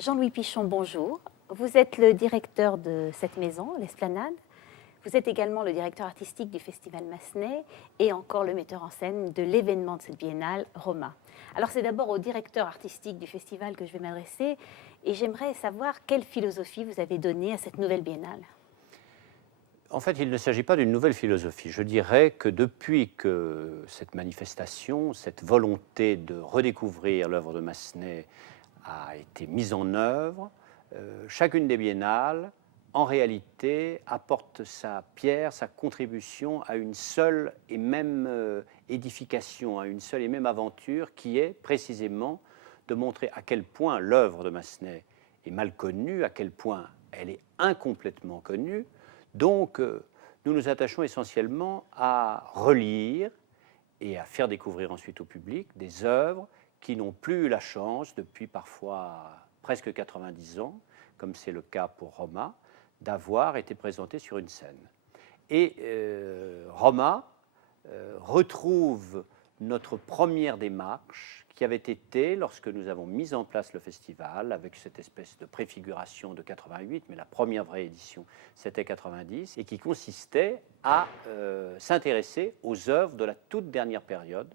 Jean-Louis Pichon, bonjour. Vous êtes le directeur de cette maison, l'Esplanade. Vous êtes également le directeur artistique du Festival Massenet et encore le metteur en scène de l'événement de cette biennale, Roma. Alors c'est d'abord au directeur artistique du festival que je vais m'adresser et j'aimerais savoir quelle philosophie vous avez donnée à cette nouvelle biennale. En fait, il ne s'agit pas d'une nouvelle philosophie. Je dirais que depuis que cette manifestation, cette volonté de redécouvrir l'œuvre de Massenet a été mise en œuvre, chacune des biennales, en réalité, apporte sa pierre, sa contribution à une seule et même édification, à une seule et même aventure, qui est précisément de montrer à quel point l'œuvre de Massenet est mal connue, à quel point elle est incomplètement connue. Donc, nous nous attachons essentiellement à relire et à faire découvrir ensuite au public des œuvres qui n'ont plus eu la chance, depuis parfois presque 90 ans, comme c'est le cas pour Roma, d'avoir été présentées sur une scène. Et Roma retrouve notre première démarche qui avait été, lorsque nous avons mis en place le festival, avec cette espèce de préfiguration de 88, mais la première vraie édition, c'était 90, et qui consistait à s'intéresser aux œuvres de la toute dernière période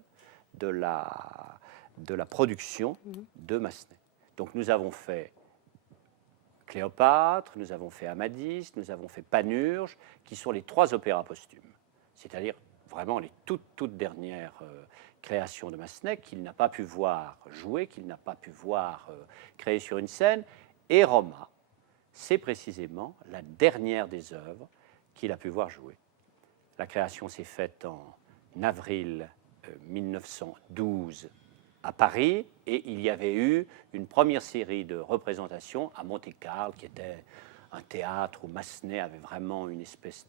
de la production de Massenet. Donc nous avons fait Cléopâtre, nous avons fait Amadis, nous avons fait Panurge, qui sont les trois opéras posthumes, c'est-à-dire vraiment les toutes dernières créations de Massenet qu'il n'a pas pu voir jouer, qu'il n'a pas pu voir créer sur une scène. Et Roma, c'est précisément la dernière des œuvres qu'il a pu voir jouer. La création s'est faite en avril 1912 à Paris, et il y avait eu une première série de représentations à Monte-Carlo, qui était un théâtre où Massenet avait vraiment une espèce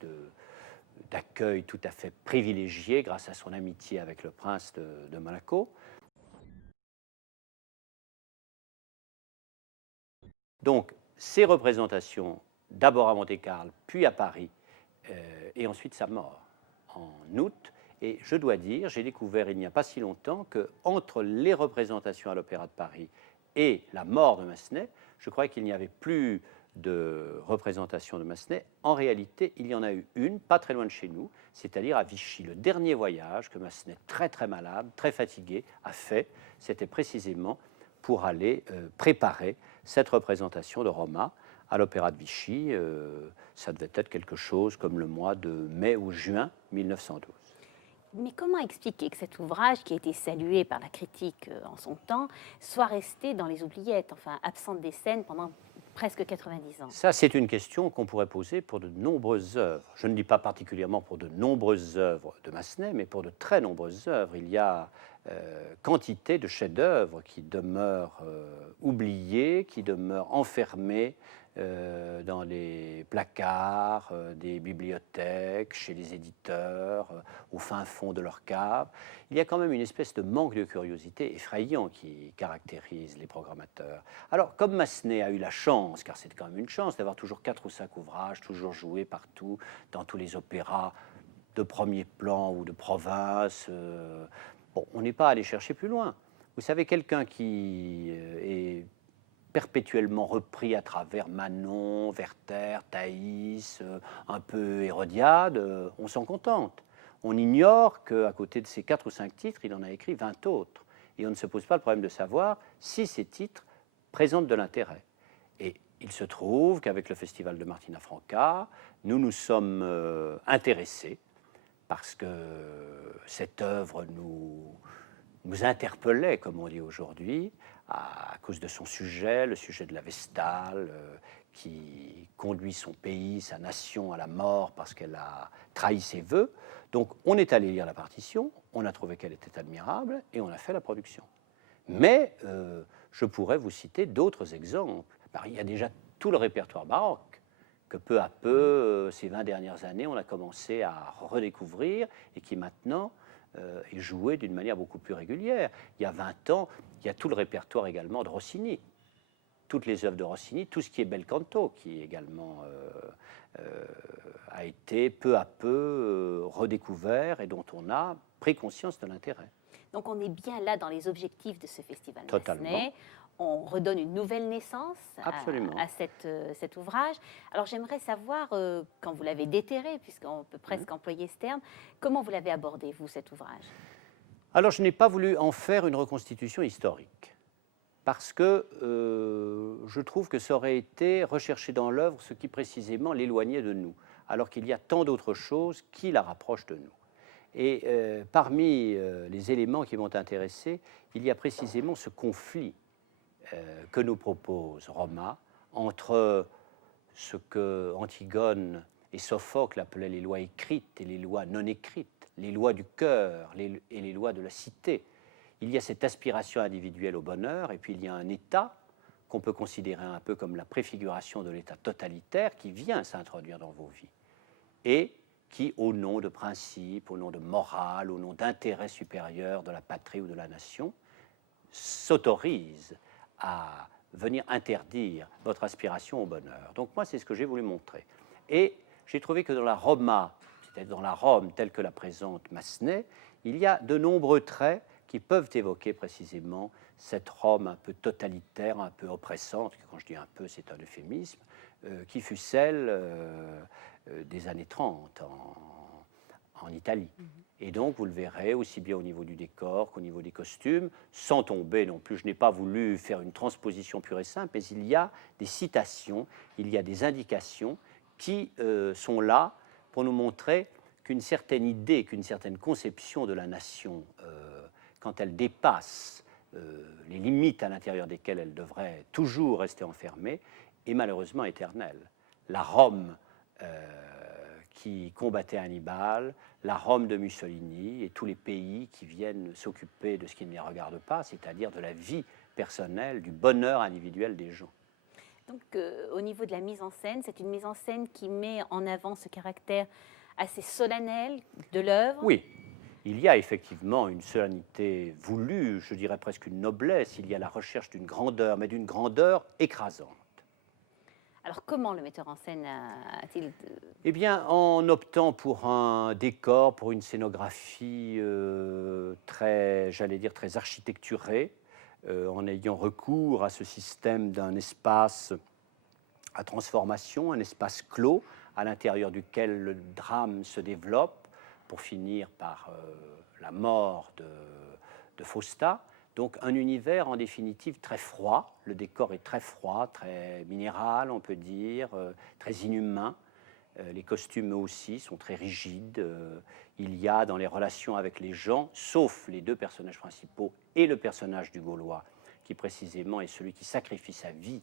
d'accueil tout à fait privilégié grâce à son amitié avec le prince de Monaco. Donc, ces représentations, d'abord à Monte-Carlo, puis à Paris, et ensuite sa mort en août. Et je dois dire, j'ai découvert il n'y a pas si longtemps qu'entre les représentations à l'Opéra de Paris et la mort de Massenet, je croyais qu'il n'y avait plus de représentation de Massenet. En réalité, il y en a eu une, pas très loin de chez nous, c'est-à-dire à Vichy. Le dernier voyage que Massenet, très très malade, très fatigué, a fait, c'était précisément pour aller préparer cette représentation de Roma à l'Opéra de Vichy. Ça devait être quelque chose comme le mois de mai ou juin 1912. Mais comment expliquer que cet ouvrage, qui a été salué par la critique en son temps, soit resté dans les oubliettes, enfin absent des scènes pendant presque 90 ans? Ça, c'est une question qu'on pourrait poser pour de nombreuses œuvres. Je ne dis pas particulièrement pour de nombreuses œuvres de Massenet, mais pour de très nombreuses œuvres. Il y a quantité de chefs-d'œuvre qui demeurent oubliés, qui demeurent enfermés dans les placards des bibliothèques, chez les éditeurs, au fin fond de leur cave. Il y a quand même une espèce de manque de curiosité effrayant qui caractérise les programmateurs. Alors, comme Massenet a eu la chance, car c'est quand même une chance, d'avoir toujours 4 ou 5 ouvrages, toujours joués partout, dans tous les opéras de premier plan ou de province, bon, on n'est pas allé chercher plus loin. Vous savez, quelqu'un qui est perpétuellement repris à travers Manon, Werther, Thaïs, un peu Hérodiade, on s'en contente. On ignore qu'à côté de ces 4 ou 5 titres, il en a écrit 20 autres. Et on ne se pose pas le problème de savoir si ces titres présentent de l'intérêt. Et il se trouve qu'avec le Festival de Martina Franca, nous nous sommes intéressés parce que cette œuvre nous interpellait, comme on dit aujourd'hui, à cause de son sujet, le sujet de la Vestale, qui conduit son pays, sa nation à la mort parce qu'elle a trahi ses vœux. Donc on est allé lire la partition, on a trouvé qu'elle était admirable et on a fait la production. Mais je pourrais vous citer d'autres exemples. Il y a déjà tout le répertoire baroque que peu à peu, ces 20 dernières années, on a commencé à redécouvrir et qui maintenant est joué d'une manière beaucoup plus régulière. Il y a 20 ans, il y a tout le répertoire également de Rossini. Toutes les œuvres de Rossini, tout ce qui est bel canto, qui également a été peu à peu redécouvert et dont on a pris conscience de l'intérêt. Donc on est bien là dans les objectifs de ce festival Totalement. Massenet. on redonne une nouvelle naissance Absolument. à cet ouvrage. Alors j'aimerais savoir, quand vous l'avez déterré, puisqu'on peut presque employer ce terme, comment vous l'avez abordé, vous, cet ouvrage? Alors, je n'ai pas voulu en faire une reconstitution historique, parce que je trouve que ça aurait été rechercher dans l'œuvre ce qui précisément l'éloignait de nous, alors qu'il y a tant d'autres choses qui la rapprochent de nous. Et parmi les éléments qui m'ont intéressé, il y a précisément ce conflit que nous propose Roma entre ce que Antigone et Sophocle appelaient les lois écrites et les lois non écrites, les lois du cœur et les lois de la cité. Il y a cette aspiration individuelle au bonheur, et puis il y a un État qu'on peut considérer un peu comme la préfiguration de l'État totalitaire qui vient s'introduire dans vos vies, et qui, au nom de principes, au nom de morale, au nom d'intérêts supérieurs de la patrie ou de la nation, s'autorise à venir interdire votre aspiration au bonheur. Donc moi, c'est ce que j'ai voulu montrer. Et j'ai trouvé que dans la Roma, c'est-à-dire dans la Rome telle que la présente Massenet, il y a de nombreux traits qui peuvent évoquer précisément cette Rome un peu totalitaire, un peu oppressante, quand je dis un peu, c'est un euphémisme, qui fut celle des années 30 en Italie. Et donc, vous le verrez aussi bien au niveau du décor qu'au niveau des costumes, sans tomber non plus. Je n'ai pas voulu faire une transposition pure et simple, mais il y a des citations, il y a des indications qui sont là pour nous montrer qu'une certaine idée, qu'une certaine conception de la nation, quand elle dépasse les limites à l'intérieur desquelles elle devrait toujours rester enfermée, est malheureusement éternelle. La Rome qui combattait Hannibal, la Rome de Mussolini et tous les pays qui viennent s'occuper de ce qui ne les regarde pas, c'est-à-dire de la vie personnelle, du bonheur individuel des gens. Donc, au niveau de la mise en scène, c'est une mise en scène qui met en avant ce caractère assez solennel de l'œuvre. Oui, il y a effectivement une solennité voulue, je dirais presque une noblesse, il y a la recherche d'une grandeur, mais d'une grandeur écrasante. Alors, comment le metteur en scène a-t-il... Eh bien, en optant pour un décor, pour une scénographie très, j'allais dire, très architecturée, en ayant recours à ce système d'un espace à transformation, un espace clos, à l'intérieur duquel le drame se développe, pour finir par la mort de Fausta. Donc un univers en définitive très froid, le décor est très froid, très minéral on peut dire, très inhumain. Les costumes eux aussi sont très rigides. Il y a dans les relations avec les gens, sauf les deux personnages principaux et le personnage du Gaulois, qui précisément est celui qui sacrifie sa vie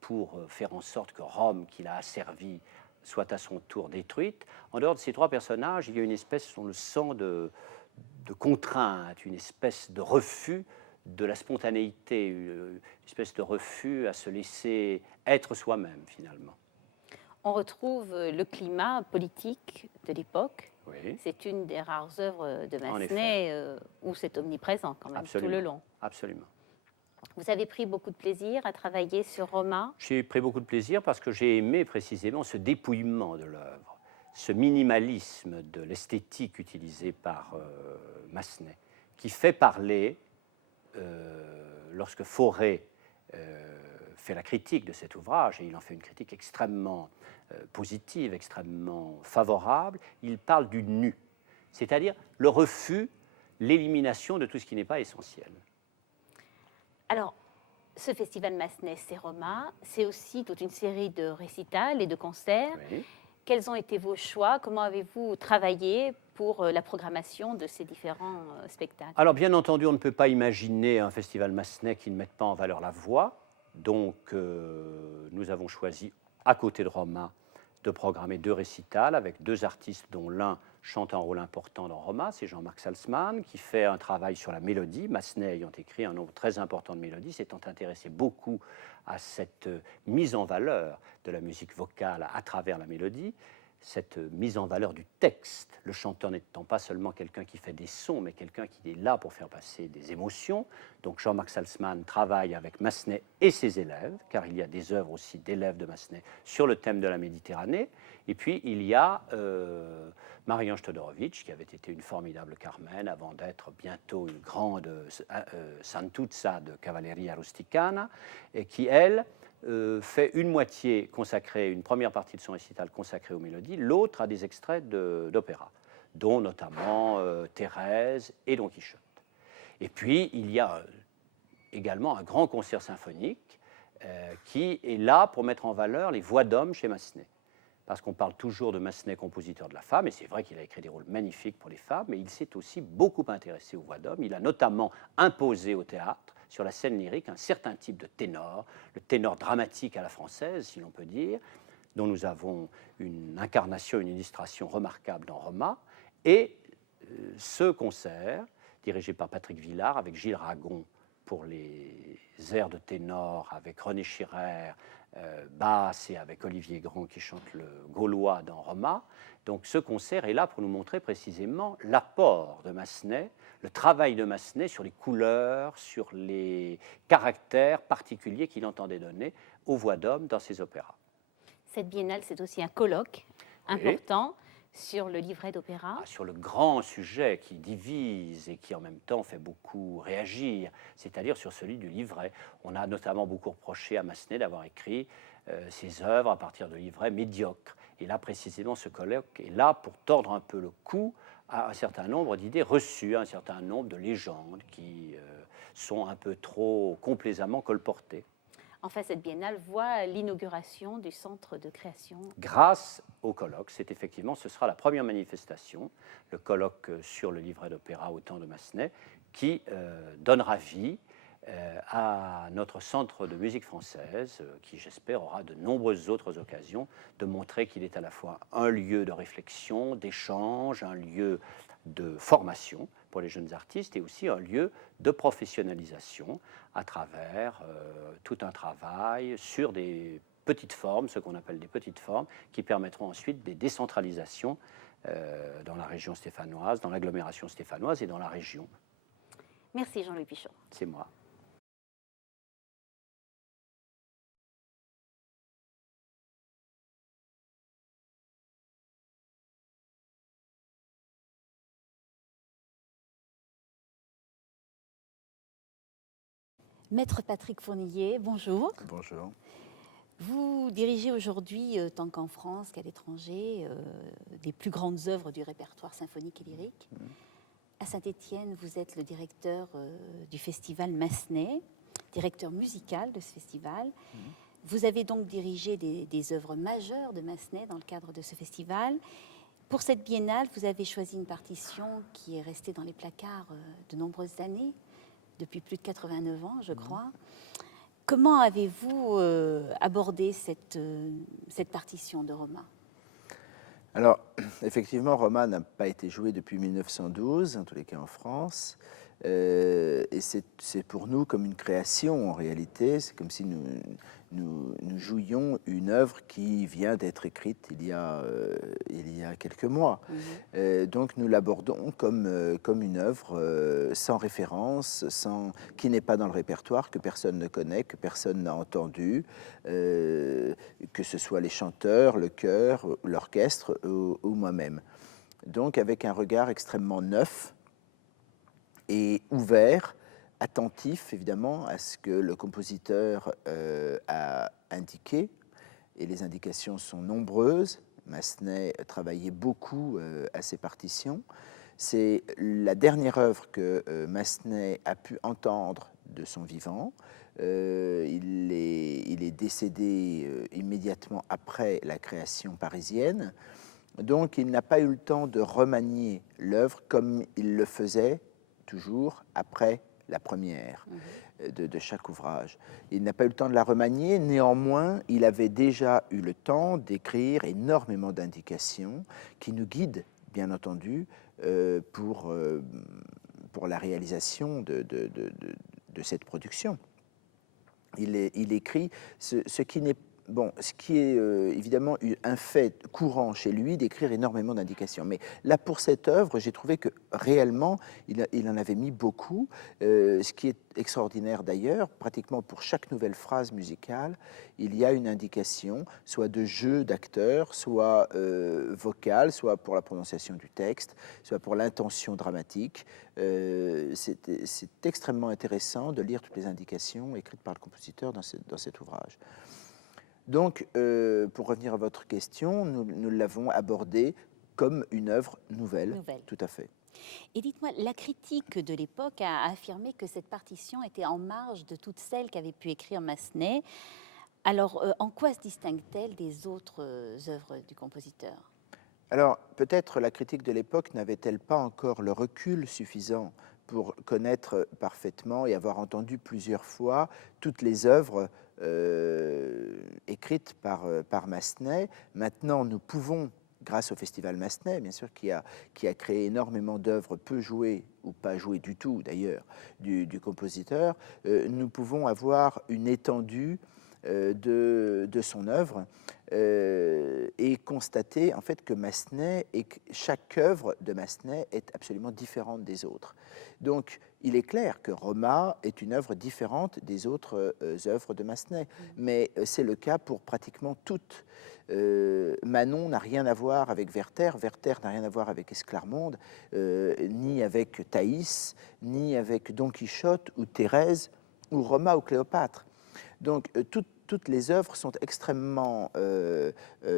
pour faire en sorte que Rome, qu'il a asservie, soit à son tour détruite. En dehors de ces trois personnages, il y a une espèce, on le sent, de contrainte, une espèce de refus de la spontanéité, une espèce de refus à se laisser être soi-même finalement. On retrouve le climat politique de l'époque. Oui. C'est une des rares œuvres de Massenet où c'est omniprésent quand même. Absolument. Tout le long. Absolument. Vous avez pris beaucoup de plaisir à travailler sur Roma? J'ai pris beaucoup de plaisir parce que j'ai aimé précisément ce dépouillement de l'œuvre, ce minimalisme de l'esthétique utilisée par Massenet, qui fait parler, lorsque Fauré fait la critique de cet ouvrage, et il en fait une critique extrêmement positive, extrêmement favorable, il parle du nu, c'est-à-dire le refus, l'élimination de tout ce qui n'est pas essentiel. Alors, ce festival Massenet, c'est Roma, c'est aussi toute une série de récitals et de concerts. Oui. Quels ont été vos choix? Comment avez-vous travaillé pour la programmation de ces différents spectacles? Alors, bien entendu, on ne peut pas imaginer un festival Massenet qui ne mette pas en valeur la voix. Donc, nous avons choisi, à côté de Roma, de programmer deux récitals avec deux artistes dont l'un chante un rôle important dans Roma, c'est Jean-Marc Salzman, qui fait un travail sur la mélodie, Massenet ayant écrit un nombre très important de mélodies, s'étant intéressé beaucoup à cette mise en valeur de la musique vocale à travers la mélodie. cette mise en valeur du texte, le chanteur n'étant pas seulement quelqu'un qui fait des sons, mais quelqu'un qui est là pour faire passer des émotions. Donc Jean-Marc Salzman travaille avec Massenet et ses élèves, car il y a des œuvres aussi d'élèves de Massenet sur le thème de la Méditerranée. Et puis il y a Marie-Ange Todorovitch, qui avait été une formidable Carmen avant d'être bientôt une grande Santuzza de Cavalleria Rusticana, et qui, elle, fait une moitié consacrée, une première partie de son récital consacrée aux mélodies, l'autre à des extraits d'opéra, dont notamment Thérèse et Don Quichotte. Et puis, il y a également un grand concert symphonique qui est là pour mettre en valeur les voix d'hommes chez Massenet. Parce qu'on parle toujours de Massenet, compositeur de la femme, et c'est vrai qu'il a écrit des rôles magnifiques pour les femmes, mais il s'est aussi beaucoup intéressé aux voix d'hommes. Il a notamment imposé au théâtre, sur la scène lyrique, un certain type de ténor, le ténor dramatique à la française, si l'on peut dire, dont nous avons une incarnation, une illustration remarquable dans Roma. Et ce concert, dirigé par Patrick Villard, avec Gilles Ragon pour les airs de ténor, avec René Schirer, basse, et avec Olivier Grand qui chante le Gaulois dans Roma. Donc ce concert est là pour nous montrer précisément l'apport de Massenet, le travail de Massenet sur les couleurs, sur les caractères particuliers qu'il entendait donner aux voix d'hommes dans ses opéras. Cette biennale, c'est aussi un colloque important sur le livret d'opéra. Sur le grand sujet qui divise et qui en même temps fait beaucoup réagir, c'est-à-dire sur celui du livret. On a notamment beaucoup reproché à Massenet d'avoir écrit ses œuvres à partir de livrets médiocres. Et là, précisément, ce colloque est là pour tordre un peu le cou à un certain nombre d'idées reçues, à un certain nombre de légendes qui sont un peu trop complaisamment colportées. Enfin, cette biennale voit l'inauguration du centre de création. Grâce au colloque, ce sera la première manifestation, le colloque sur le livret d'opéra au temps de Massenet, qui donnera vie à notre centre de musique française, qui j'espère aura de nombreuses autres occasions de montrer qu'il est à la fois un lieu de réflexion, d'échange, un lieu de formation pour les jeunes artistes et aussi un lieu de professionnalisation à travers tout un travail sur des petites formes, ce qu'on appelle des petites formes, qui permettront ensuite des décentralisations dans la région stéphanoise, dans l'agglomération stéphanoise et dans la région. Merci Jean-Louis Pichon. C'est moi. Maître Patrick Fournillier, bonjour. Bonjour. Vous dirigez aujourd'hui, tant qu'en France qu'à l'étranger, des plus grandes œuvres du répertoire symphonique et lyrique. À Saint-Étienne, vous êtes le directeur du festival Massenet, directeur musical de ce festival. Vous avez donc dirigé des œuvres majeures de Massenet dans le cadre de ce festival. Pour cette biennale, vous avez choisi une partition qui est restée dans les placards de nombreuses années, depuis plus de 89 ans, je crois. Comment avez-vous abordé cette partition de Roma ? Alors, effectivement, Roma n'a pas été joué depuis 1912, en tous les cas en France. Et c'est pour nous comme une création, en réalité. C'est comme si nous jouions une œuvre qui vient d'être écrite il y a quelques mois. Donc nous l'abordons comme une œuvre sans référence, qui n'est pas dans le répertoire, que personne ne connaît, que personne n'a entendu, que ce soit les chanteurs, le chœur, l'orchestre ou moi-même. Donc avec un regard extrêmement neuf et ouvert, attentif évidemment à ce que le compositeur a indiqué, et les indications sont nombreuses. Massenet travaillait beaucoup à ses partitions. C'est la dernière œuvre que Massenet a pu entendre de son vivant. Il est décédé immédiatement après la création parisienne, donc il n'a pas eu le temps de remanier l'œuvre comme il le faisait toujours après la première de chaque ouvrage. Il n'a pas eu le temps de la remanier, néanmoins, il avait déjà eu le temps d'écrire énormément d'indications qui nous guident, bien entendu, pour la réalisation de cette production. Il écrit ce qui n'est bon, ce qui est évidemment un fait courant chez lui d'écrire énormément d'indications. Mais là, pour cette œuvre, j'ai trouvé que réellement, il en avait mis beaucoup. Ce qui est extraordinaire d'ailleurs, pratiquement pour chaque nouvelle phrase musicale, il y a une indication, soit de jeu d'acteur, soit vocale, soit pour la prononciation du texte, soit pour l'intention dramatique. C'est extrêmement intéressant de lire toutes les indications écrites par le compositeur dans cet ouvrage. Donc, pour revenir à votre question, nous l'avons abordé comme une œuvre nouvelle. Tout à fait. Et dites-moi, la critique de l'époque a affirmé que cette partition était en marge de toutes celles qu'avait pu écrire Massenet. Alors, en quoi se distingue-t-elle des autres œuvres du compositeur? Alors, peut-être la critique de l'époque n'avait-elle pas encore le recul suffisant pour connaître parfaitement et avoir entendu plusieurs fois toutes les œuvres écrites par Massenet. Maintenant, nous pouvons, grâce au Festival Massenet, bien sûr, qui a créé énormément d'œuvres peu jouées, ou pas jouées du tout d'ailleurs, du compositeur, nous pouvons avoir une étendue de son œuvre et constater en fait que Massenet et que chaque œuvre de Massenet est absolument différente des autres. Donc, il est clair que Roma est une œuvre différente des autres œuvres de Massenet, mais c'est le cas pour pratiquement toutes. Manon n'a rien à voir avec Werther, Werther n'a rien à voir avec Esclarmonde, ni avec Thaïs, ni avec Don Quichotte ou Thérèse, ou Roma ou Cléopâtre. Donc, toutes les œuvres sont extrêmement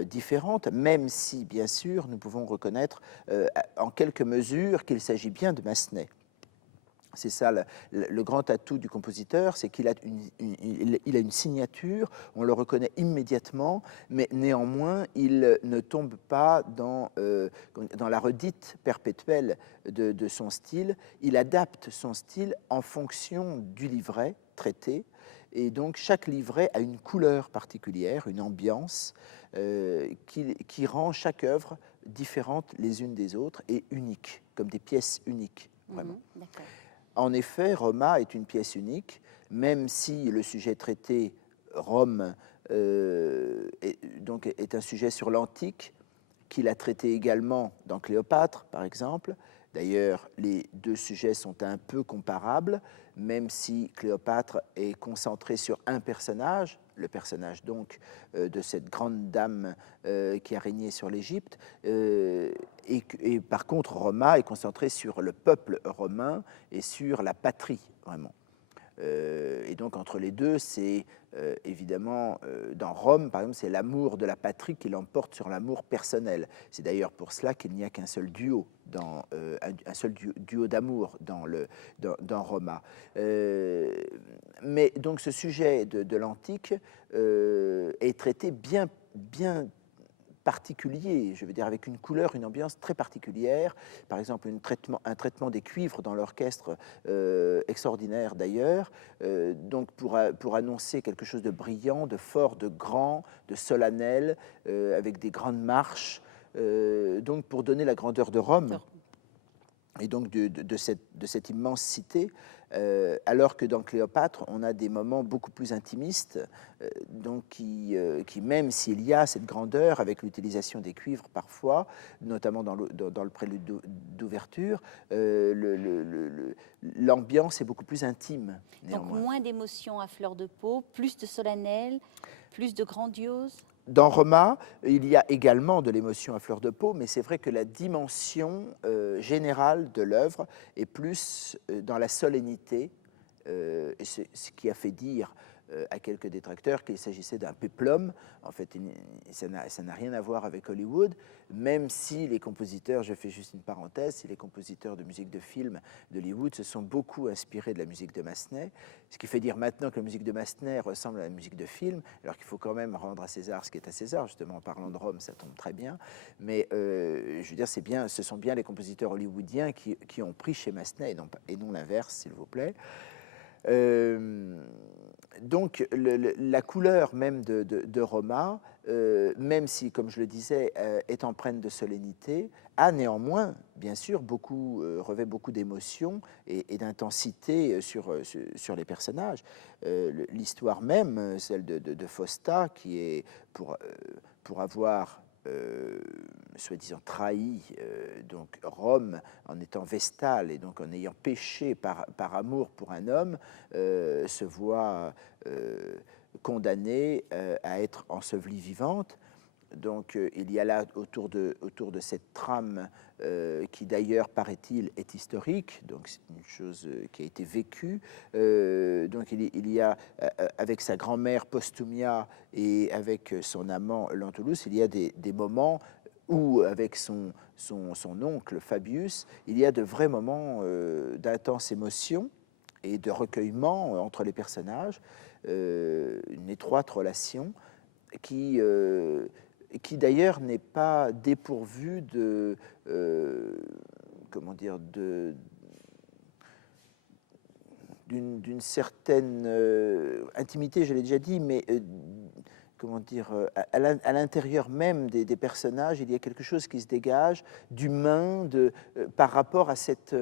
différentes, même si, bien sûr, nous pouvons reconnaître en quelque mesure qu'il s'agit bien de Massenet. C'est ça le grand atout du compositeur, c'est qu'il a une signature, on le reconnaît immédiatement, mais néanmoins, il ne tombe pas dans la redite perpétuelle de son style. Il adapte son style en fonction du livret traité, et donc chaque livret a une couleur particulière, une ambiance qui rend chaque œuvre différente les unes des autres et unique, comme des pièces uniques, vraiment. D'accord. En effet, Roma est une pièce unique, même si le sujet traité, Rome, est un sujet sur l'antique, qu'il a traité également dans Cléopâtre, par exemple. D'ailleurs, les deux sujets sont un peu comparables, même si Cléopâtre est concentrée sur un personnage, le personnage donc de cette grande dame qui a régné sur l'Égypte, et par contre Roma est concentré sur le peuple romain et sur la patrie, vraiment. Et donc entre les deux, c'est évidemment, dans Rome, par exemple, c'est l'amour de la patrie qui l'emporte sur l'amour personnel. C'est d'ailleurs pour cela qu'il n'y a qu'un seul duo, un seul duo d'amour dans Roma. Mais donc ce sujet de l'antique est traité bien particulier, je veux dire avec une couleur, une ambiance très particulière. Par exemple, un traitement des cuivres dans l'orchestre extraordinaire d'ailleurs, donc pour annoncer quelque chose de brillant, de fort, de grand, de solennel, avec des grandes marches, donc pour donner la grandeur de Rome. Et donc de cette immense cité, alors que dans Cléopâtre, on a des moments beaucoup plus intimistes, donc qui, même s'il y a cette grandeur avec l'utilisation des cuivres parfois, notamment dans le prélude d'ouverture, l'ambiance est beaucoup plus intime. Néanmoins. Donc moins d'émotions à fleur de peau, plus de solennel, plus de grandiose. Dans Roma, il y a également de l'émotion à fleur de peau, mais c'est vrai que la dimension générale de l'œuvre est plus dans la solennité, ce qui a fait dire à quelques détracteurs qu'il s'agissait d'un péplum. En fait, ça n'a rien à voir avec Hollywood, même si les compositeurs, je fais juste une parenthèse, si les compositeurs de musique de film d'Hollywood se sont beaucoup inspirés de la musique de Massenet, ce qui fait dire maintenant que la musique de Massenet ressemble à la musique de film, alors qu'il faut quand même rendre à César ce qui est à César, justement en parlant de Rome, ça tombe très bien, mais je veux dire, ce sont bien les compositeurs hollywoodiens qui ont pris chez Massenet et non l'inverse, s'il vous plaît. Donc la couleur même de Roma, même si, comme je le disais, est empreinte de solennité, a néanmoins, bien sûr, revêt beaucoup d'émotions et d'intensité sur les personnages. L'histoire même, celle de Fausta, qui est pour avoir soi-disant trahi donc Rome en étant Vestale et donc en ayant péché par amour pour un homme, se voit condamnée à être ensevelie vivante. Donc il y a là autour de cette trame qui d'ailleurs, paraît-il, est historique, donc c'est une chose qui a été vécue. Donc il y a, avec sa grand-mère Postumia et avec son amant Lentulus, il y a des moments où, avec son oncle Fabius, il y a de vrais moments d'intense émotion et de recueillement entre les personnages, une étroite relation qui d'ailleurs n'est pas dépourvue de comment dire d'une certaine intimité, je l'ai déjà dit, mais comment dire, à l'intérieur même des personnages, il y a quelque chose qui se dégage d'humain, par rapport à cette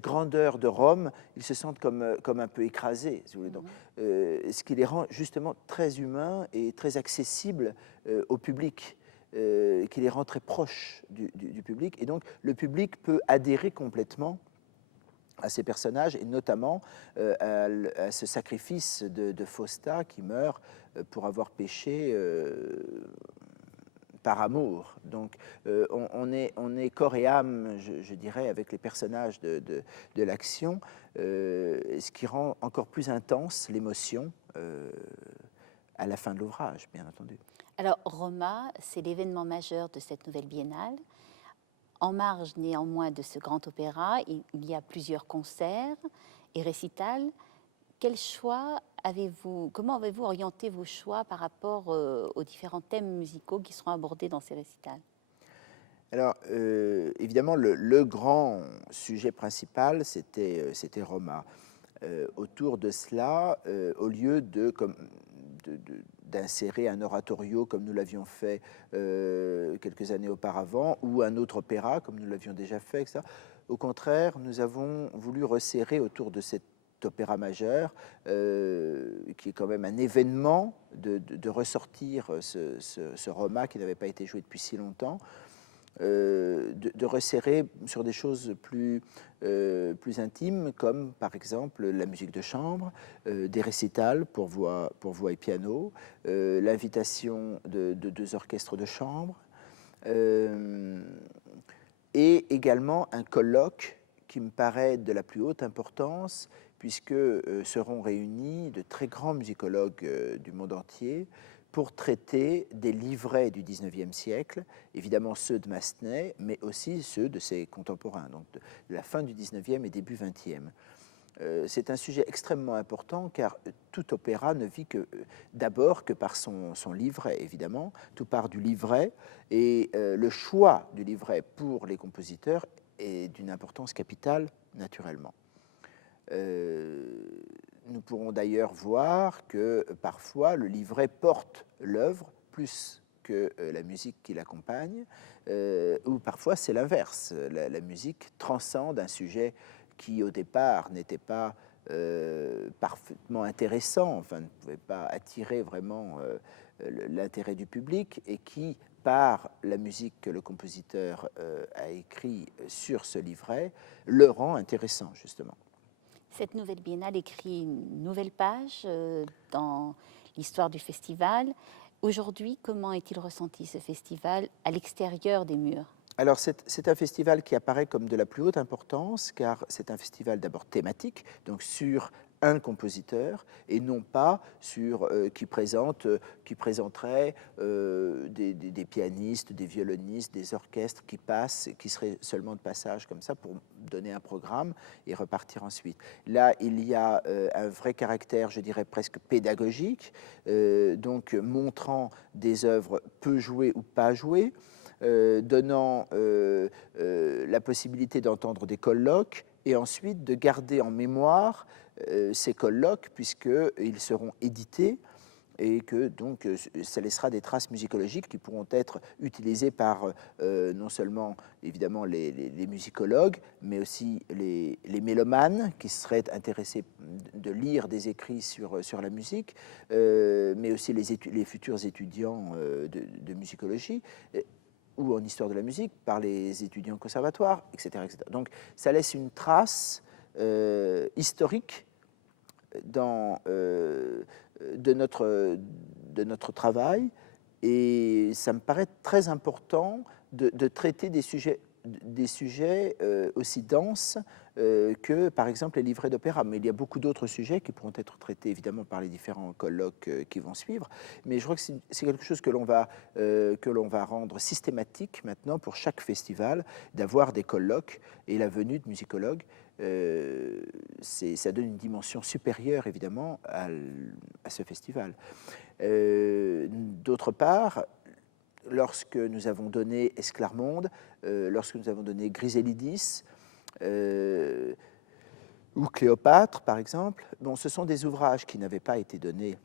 grandeur de Rome. Ils se sentent comme un peu écrasés, si vous voulez. Donc, ce qui les rend justement très humains et très accessibles au public, qui les rend très proches du public. Et donc, le public peut adhérer complètement à ces personnages, et notamment à ce sacrifice de Fausta qui meurt pour avoir péché par amour. Donc on est corps et âme, je dirais, avec les personnages de l'action, ce qui rend encore plus intense l'émotion à la fin de l'ouvrage, bien entendu. Alors, Roma, c'est l'événement majeur de cette nouvelle biennale. En marge néanmoins de ce grand opéra, il y a plusieurs concerts et récitals. Quel choix avez-vous, comment avez-vous orienté vos choix par rapport aux différents thèmes musicaux qui seront abordés dans ces récitals? Alors, évidemment, le grand sujet principal, c'était Roma. Autour de cela, au lieu d'insérer un oratorio comme nous l'avions fait quelques années auparavant, ou un autre opéra comme nous l'avions déjà fait, etc. Au contraire, nous avons voulu resserrer autour de cet opéra majeur, qui est quand même un événement, de ressortir ce Roma qui n'avait pas été joué depuis si longtemps, de resserrer sur des choses plus intimes, comme par exemple la musique de chambre, des récitals pour voix et piano, l'invitation de 2 orchestres de chambre, et également un colloque qui me paraît de la plus haute importance, puisque seront réunis de très grands musicologues du monde entier pour traiter des livrets du XIXe siècle, évidemment ceux de Massenet, mais aussi ceux de ses contemporains, donc de la fin du XIXe et début XXe. C'est un sujet extrêmement important, car tout opéra ne vit d'abord que par son livret, évidemment. Tout part du livret, et le choix du livret pour les compositeurs est d'une importance capitale, naturellement. Nous pourrons d'ailleurs voir que parfois le livret porte l'œuvre plus que la musique qui l'accompagne, ou parfois c'est l'inverse. La musique transcende un sujet qui au départ n'était pas parfaitement intéressant, enfin ne pouvait pas attirer vraiment l'intérêt du public, et qui, par la musique que le compositeur a écrit sur ce livret, le rend intéressant, justement. Cette nouvelle biennale écrit une nouvelle page dans l'histoire du festival. Aujourd'hui, comment est-il ressenti, ce festival, à l'extérieur des murs? Alors, c'est un festival qui apparaît comme de la plus haute importance, car c'est un festival d'abord thématique, donc sur un compositeur, et non pas qui présenterait des pianistes, des violonistes, des orchestres qui passent, qui seraient seulement de passage comme ça pour donner un programme et repartir ensuite. Là, il y a un vrai caractère, je dirais presque pédagogique, donc montrant des œuvres peu jouées ou pas jouées, donnant la possibilité d'entendre des colloques, et ensuite de garder en mémoire ces colloques, puisqu'ils seront édités et que donc ça laissera des traces musicologiques qui pourront être utilisées par non seulement évidemment les musicologues, mais aussi les mélomanes qui seraient intéressés de lire des écrits sur la musique, mais aussi les futurs étudiants de musicologie ou en histoire de la musique par les étudiants conservatoires, etc., etc. Donc ça laisse une trace historique dans, de notre travail, et ça me paraît très important de traiter des sujets aussi denses que, par exemple, les livrets d'opéra. Mais il y a beaucoup d'autres sujets qui pourront être traités, évidemment, par les différents colloques qui vont suivre. Mais je crois que c'est quelque chose que l'on va rendre systématique maintenant pour chaque festival, d'avoir des colloques et la venue de musicologues. Ça donne une dimension supérieure, évidemment, à ce festival. D'autre part, lorsque nous avons donné Esclarmonde, lorsque nous avons donné Griselidis, ou Cléopâtre, par exemple, bon, ce sont des ouvrages qui n'avaient pas été donnés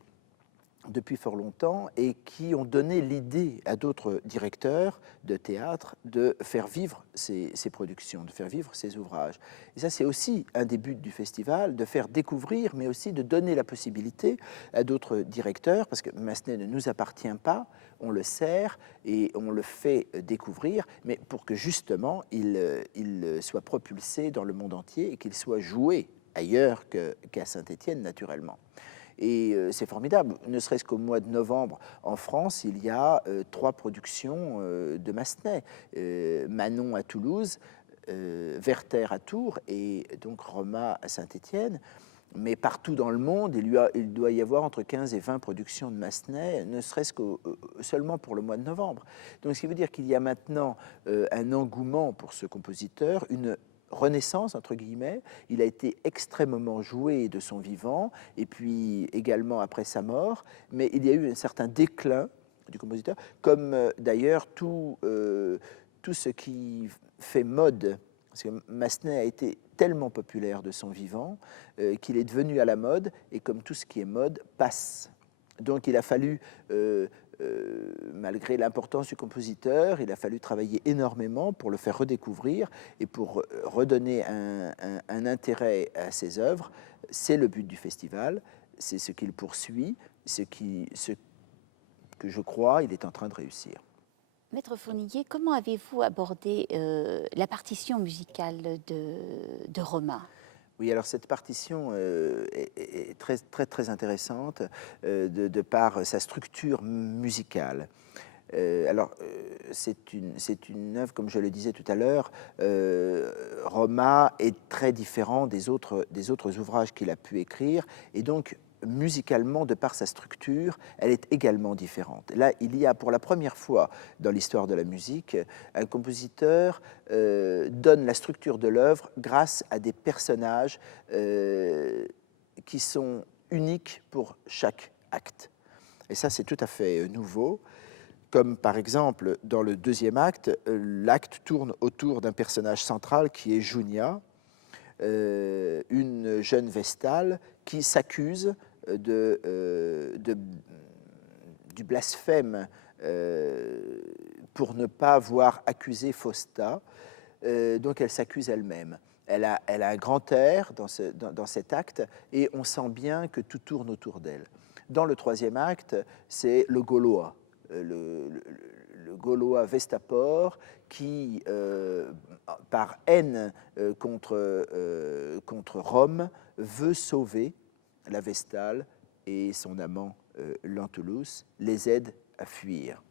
depuis fort longtemps et qui ont donné l'idée à d'autres directeurs de théâtre de faire vivre ces productions, de faire vivre ces ouvrages. Et ça, c'est aussi un des buts du festival, de faire découvrir, mais aussi de donner la possibilité à d'autres directeurs, parce que Massenet ne nous appartient pas, on le sert et on le fait découvrir, mais pour que justement il soit propulsé dans le monde entier et qu'il soit joué ailleurs qu'à Saint-Étienne, naturellement. Et c'est formidable, ne serait-ce qu'au mois de novembre, en France, il y a 3 productions de Massenet. Manon à Toulouse, Werther à Tours et donc Roma à Saint-Étienne. Mais partout dans le monde, il doit y avoir entre 15 et 20 productions de Massenet, ne serait-ce que seulement pour le mois de novembre. Donc ce qui veut dire qu'il y a maintenant un engouement pour ce compositeur, une renaissance, entre guillemets. Il a été extrêmement joué de son vivant, et puis également après sa mort, mais il y a eu un certain déclin du compositeur, comme d'ailleurs tout ce qui fait mode, parce que Massenet a été tellement populaire de son vivant qu'il est devenu à la mode, et comme tout ce qui est mode, passe. Donc il a fallu malgré l'importance du compositeur, il a fallu travailler énormément pour le faire redécouvrir et pour redonner un intérêt à ses œuvres. C'est le but du festival, c'est ce qu'il poursuit, ce que je crois il est en train de réussir. Maître Fournier, comment avez-vous abordé la partition musicale de Roma ? Oui, alors cette partition est très, très, très intéressante de par sa structure musicale. C'est une œuvre, comme je le disais tout à l'heure, Roma est très différent des autres ouvrages qu'il a pu écrire, et donc musicalement, de par sa structure, elle est également différente. Là, il y a pour la première fois dans l'histoire de la musique, un compositeur donne la structure de l'œuvre grâce à des personnages qui sont uniques pour chaque acte. Et ça, c'est tout à fait nouveau. Comme par exemple, dans le deuxième acte, l'acte tourne autour d'un personnage central qui est Junia, une jeune vestale qui s'accuse du blasphème pour ne pas avoir accusé Fausta. Donc elle s'accuse elle-même. Elle a un grand air dans cet acte, et on sent bien que tout tourne autour d'elle. Dans le troisième acte, c'est le Gaulois, le Gaulois Vestapor, qui, par haine contre Rome, veut sauver la Vestale, et son amant Lentulus les aide à fuir.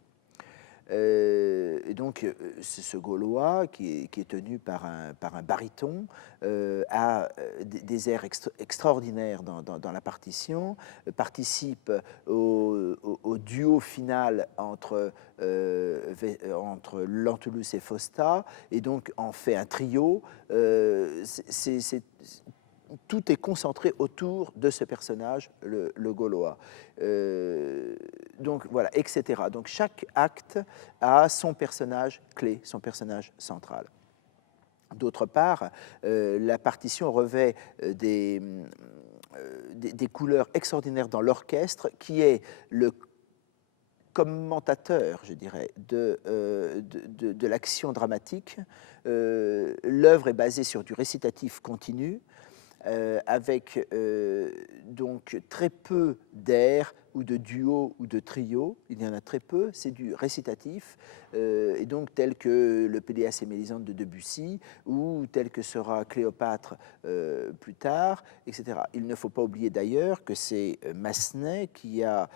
Et donc, ce Gaulois, qui est tenu par un baryton, a des airs extraordinaires dans la partition, participe au duo final entre Lentulus et Fausta, et donc en fait un trio. Tout est concentré autour de ce personnage, le Gaulois. Donc voilà, etc. Donc chaque acte a son personnage clé, son personnage central. D'autre part, la partition revêt des couleurs extraordinaires dans l'orchestre, qui est le commentateur, je dirais, de l'action dramatique. L'œuvre est basée sur du récitatif continu, avec donc très peu d'airs ou de duos ou de trios. Il y en a très peu, c'est du récitatif, et donc tel que le Péléas et Mélisande de Debussy, ou tel que sera Cléopâtre plus tard, etc. Il ne faut pas oublier d'ailleurs que c'est Massenet qui a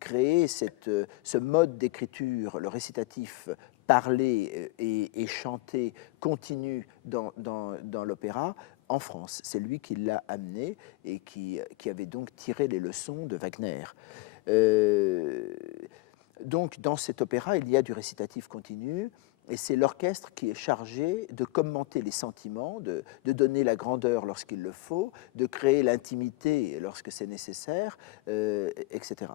créé ce mode d'écriture, le récitatif parlé et chanté continu dans l'opéra, en France. C'est lui qui l'a amené et qui avait donc tiré les leçons de Wagner. Donc dans cet opéra, il y a du récitatif continu, et c'est l'orchestre qui est chargé de commenter les sentiments, de donner la grandeur lorsqu'il le faut, de créer l'intimité lorsque c'est nécessaire, etc.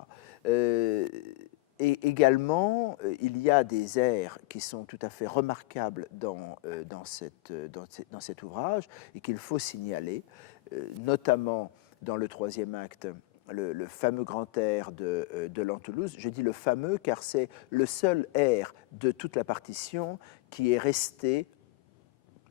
Et également, il y a des airs qui sont tout à fait remarquables dans cet ouvrage et qu'il faut signaler, notamment dans le troisième acte, le fameux grand air de Lentulus. Je dis le fameux car c'est le seul air de toute la partition qui est resté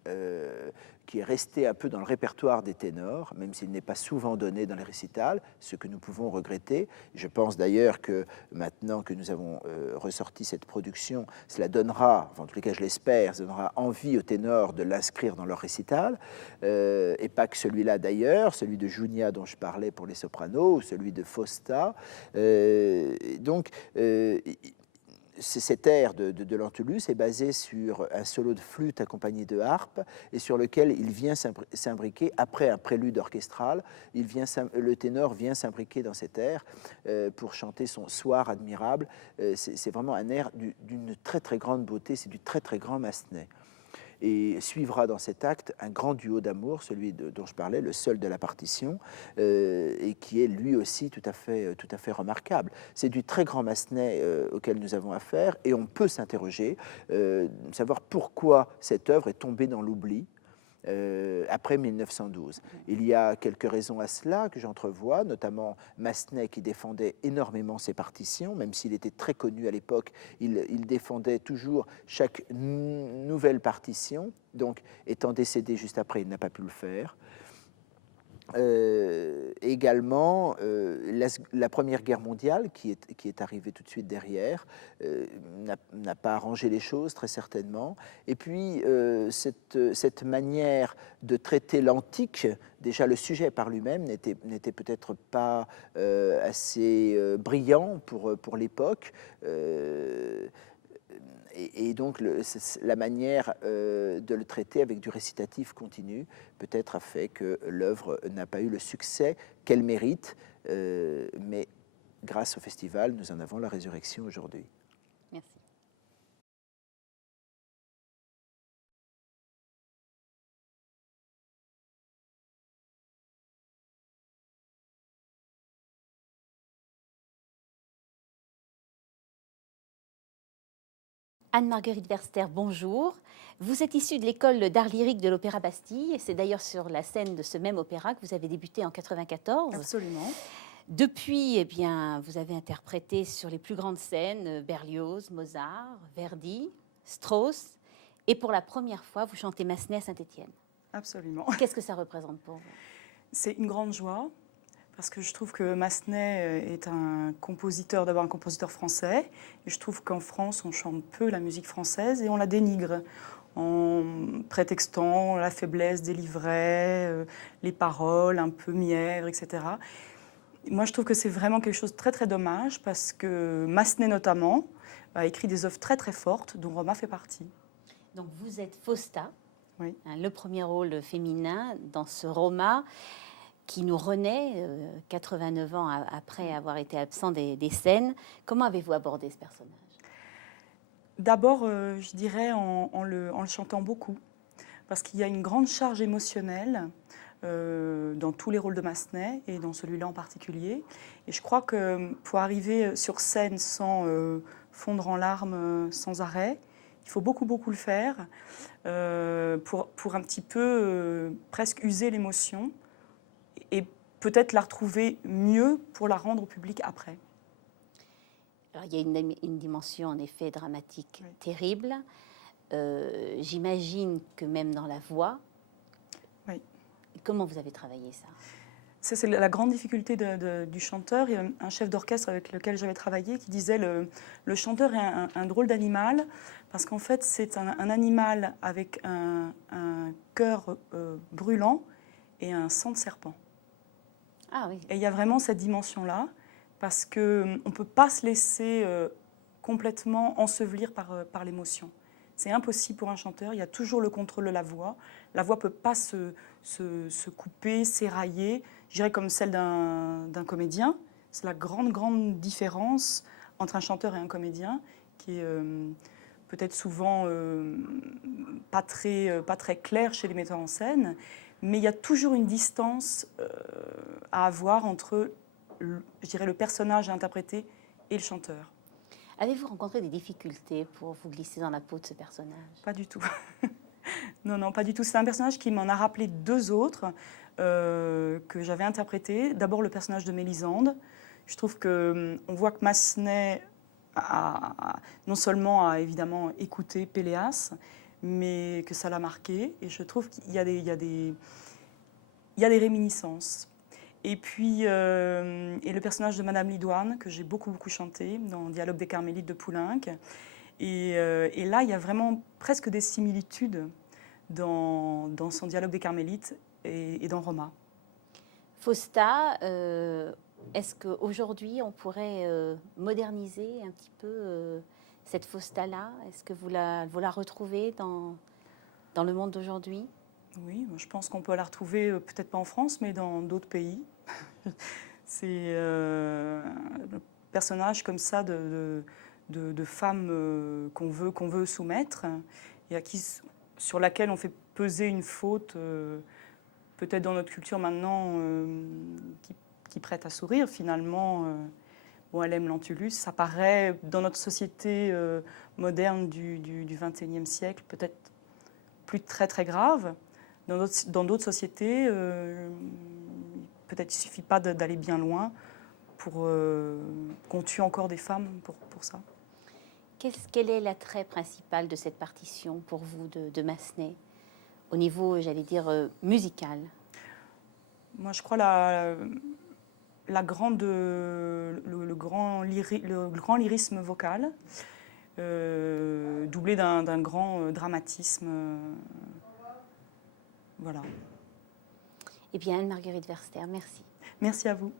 un peu dans le répertoire des ténors, même s'il n'est pas souvent donné dans les récitals, ce que nous pouvons regretter. Je pense d'ailleurs que maintenant que nous avons ressorti cette production, cela donnera, enfin, en tous les cas je l'espère, ça donnera envie aux ténors de l'inscrire dans leur récital, et pas que celui-là d'ailleurs, celui de Junia dont je parlais pour les sopranos, ou celui de Fausta. Cet air de Lentulus est basé sur un solo de flûte accompagné de harpe, et sur lequel il vient s'imbriquer, après un prélude orchestral, le ténor vient s'imbriquer dans cet air pour chanter son Soir admirable. C'est vraiment un air d'une très très grande beauté, c'est du très très grand Massenet. Et suivra dans cet acte un grand duo d'amour, celui dont je parlais, le seul de la partition, et qui est lui aussi tout à fait remarquable. C'est du très grand Massenet auquel nous avons affaire, et on peut s'interroger, savoir pourquoi cette œuvre est tombée dans l'oubli après 1912. Il y a quelques raisons à cela que j'entrevois, notamment Massenet qui défendait énormément ses partitions, même s'il était très connu à l'époque, il défendait toujours chaque nouvelle partition, donc étant décédé juste après, il n'a pas pu le faire. Également, la Première Guerre mondiale, qui est arrivée tout de suite derrière, n'a pas arrangé les choses, très certainement. Et puis, cette manière de traiter l'antique, déjà le sujet par lui-même n'était peut-être pas assez brillant pour l'époque. Et donc, la manière de le traiter avec du récitatif continu, peut-être a fait que l'œuvre n'a pas eu le succès qu'elle mérite, mais grâce au festival, nous en avons la résurrection aujourd'hui. Merci. Anne-Marguerite Verster, bonjour. Vous êtes issue de l'école d'art lyrique de l'Opéra Bastille, et c'est d'ailleurs sur la scène de ce même opéra que vous avez débuté en 1994. Absolument. Depuis, eh bien, vous avez interprété sur les plus grandes scènes Berlioz, Mozart, Verdi, Strauss, et pour la première fois, vous chantez Massenet à Saint-Étienne. Absolument. Qu'est-ce que ça représente pour vous? C'est une grande joie, parce que je trouve que Massenet est un compositeur, d'abord un compositeur français, et je trouve qu'en France, on chante peu la musique française et on la dénigre en prétextant la faiblesse des livrets, les paroles un peu mièvres, etc. Moi, je trouve que c'est vraiment quelque chose de très, très dommage, parce que Massenet, notamment, a écrit des œuvres très, très fortes, dont Roma fait partie. Donc, vous êtes Fausta, oui. Le premier rôle féminin dans ce Roma qui nous renaît 89 ans après avoir été absent des scènes. Comment avez-vous abordé ce personnage? D'abord, je dirais en le chantant beaucoup, parce qu'il y a une grande charge émotionnelle dans tous les rôles de Massenet, et dans celui-là en particulier. Et je crois que pour arriver sur scène sans fondre en larmes sans arrêt, il Il faut beaucoup, beaucoup le faire pour un petit peu presque user l'émotion et peut-être la retrouver mieux pour la rendre au public après. Alors, il y a une dimension en effet dramatique Oui. terrible. J'imagine que même dans la voix. Oui. Comment vous avez travaillé ça? Ça, c'est la grande difficulté du chanteur. Il y a un chef d'orchestre avec lequel j'avais travaillé qui disait le chanteur est un drôle d'animal parce qu'en fait, c'est un animal avec un cœur brûlant et un sang de serpent. Ah oui. Et il y a vraiment cette dimension-là parce qu'on ne peut pas se laisser complètement ensevelir par l'émotion. C'est impossible pour un chanteur, il y a toujours le contrôle de la voix. La voix ne peut pas se couper, s'érailler, je dirais comme celle d'un comédien. C'est la grande, grande différence entre un chanteur et un comédien qui est peut-être souvent pas très claire chez les metteurs en scène, mais il y a toujours une distance à avoir entre, je dirais, le personnage à interpréter et le chanteur. Avez-vous rencontré des difficultés pour vous glisser dans la peau de ce personnage? Pas du tout. Non, pas du tout. C'est un personnage qui m'en a rappelé deux autres que j'avais interprétés. D'abord, le personnage de Mélisande. Je trouve qu'on voit que Massenet non seulement a évidemment écouté Péléas, mais que ça l'a marqué. Et je trouve qu'il y a des réminiscences. Et puis, et le personnage de Madame Lidoine, que j'ai beaucoup, beaucoup chanté dans Dialogue des Carmélites de Poulenc. Et là, il y a vraiment presque des similitudes dans son Dialogue des Carmélites et dans Roma. Fausta, est-ce qu'aujourd'hui, on pourrait moderniser un petit peu cette Fausta-là? Est-ce que vous la retrouvez dans le monde d'aujourd'hui? Oui, je pense qu'on peut la retrouver, peut-être pas en France, mais dans d'autres pays. C'est un personnage comme ça de femme qu'on veut soumettre et sur laquelle on fait peser une faute, peut-être dans notre culture maintenant, qui prête à sourire finalement. Bon, elle aime Lentulus, ça paraît dans notre société moderne du XXIe siècle peut-être plus très très grave. Dans d'autres sociétés, peut-être il ne suffit pas d'aller bien loin pour qu'on tue encore des femmes pour ça. Quel est l'attrait principal de cette partition pour vous de Massenet, au niveau, j'allais dire, musical? Moi, je crois le grand lyrisme vocal, doublé d'un grand dramatisme. Voilà. Eh bien, Anne-Marguerite Verster, merci. Merci à vous.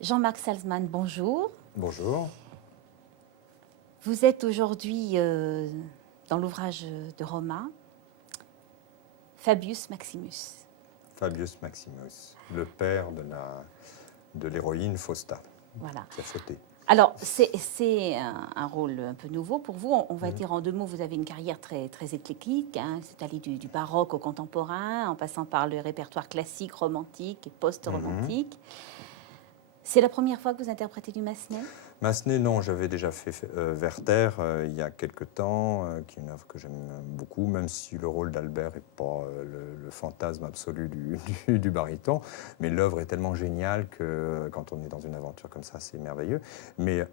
Jean-Marc Salzman, bonjour. Bonjour. Vous êtes aujourd'hui dans l'ouvrage de Roma, Fabius Maximus. Fabius Maximus, le père de l'héroïne Fausta, Voilà. qui a fauté. Alors, c'est un rôle un peu nouveau pour vous. On va dire en deux mots, vous avez une carrière très, très éclectique. C'est allé du baroque au contemporain, en passant par le répertoire classique, romantique et post-romantique. C'est la première fois que vous interprétez du Massenet? Massenet, non, j'avais déjà fait Werther il y a quelque temps, qui est une œuvre que j'aime beaucoup, même si le rôle d'Albert n'est pas le fantasme absolu du baryton. Mais l'œuvre est tellement géniale que quand on est dans une aventure comme ça, c'est merveilleux. Mais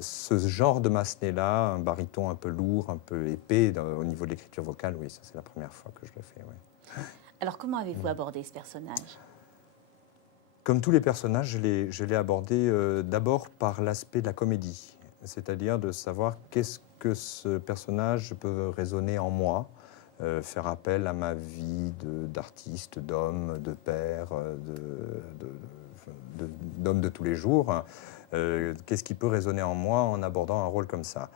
ce genre de Massenet-là, un baryton un peu lourd, un peu épais au niveau de l'écriture vocale, oui, ça c'est la première fois que je le fais. Oui. Alors, comment avez-vous abordé ce personnage? Comme tous les personnages, je l'ai abordé d'abord par l'aspect de la comédie, c'est-à-dire de savoir qu'est-ce que ce personnage peut résonner en moi, faire appel à ma vie d'artiste, d'homme, de père, d'homme de tous les jours. Qu'est-ce qui peut résonner en moi en abordant un rôle comme ça?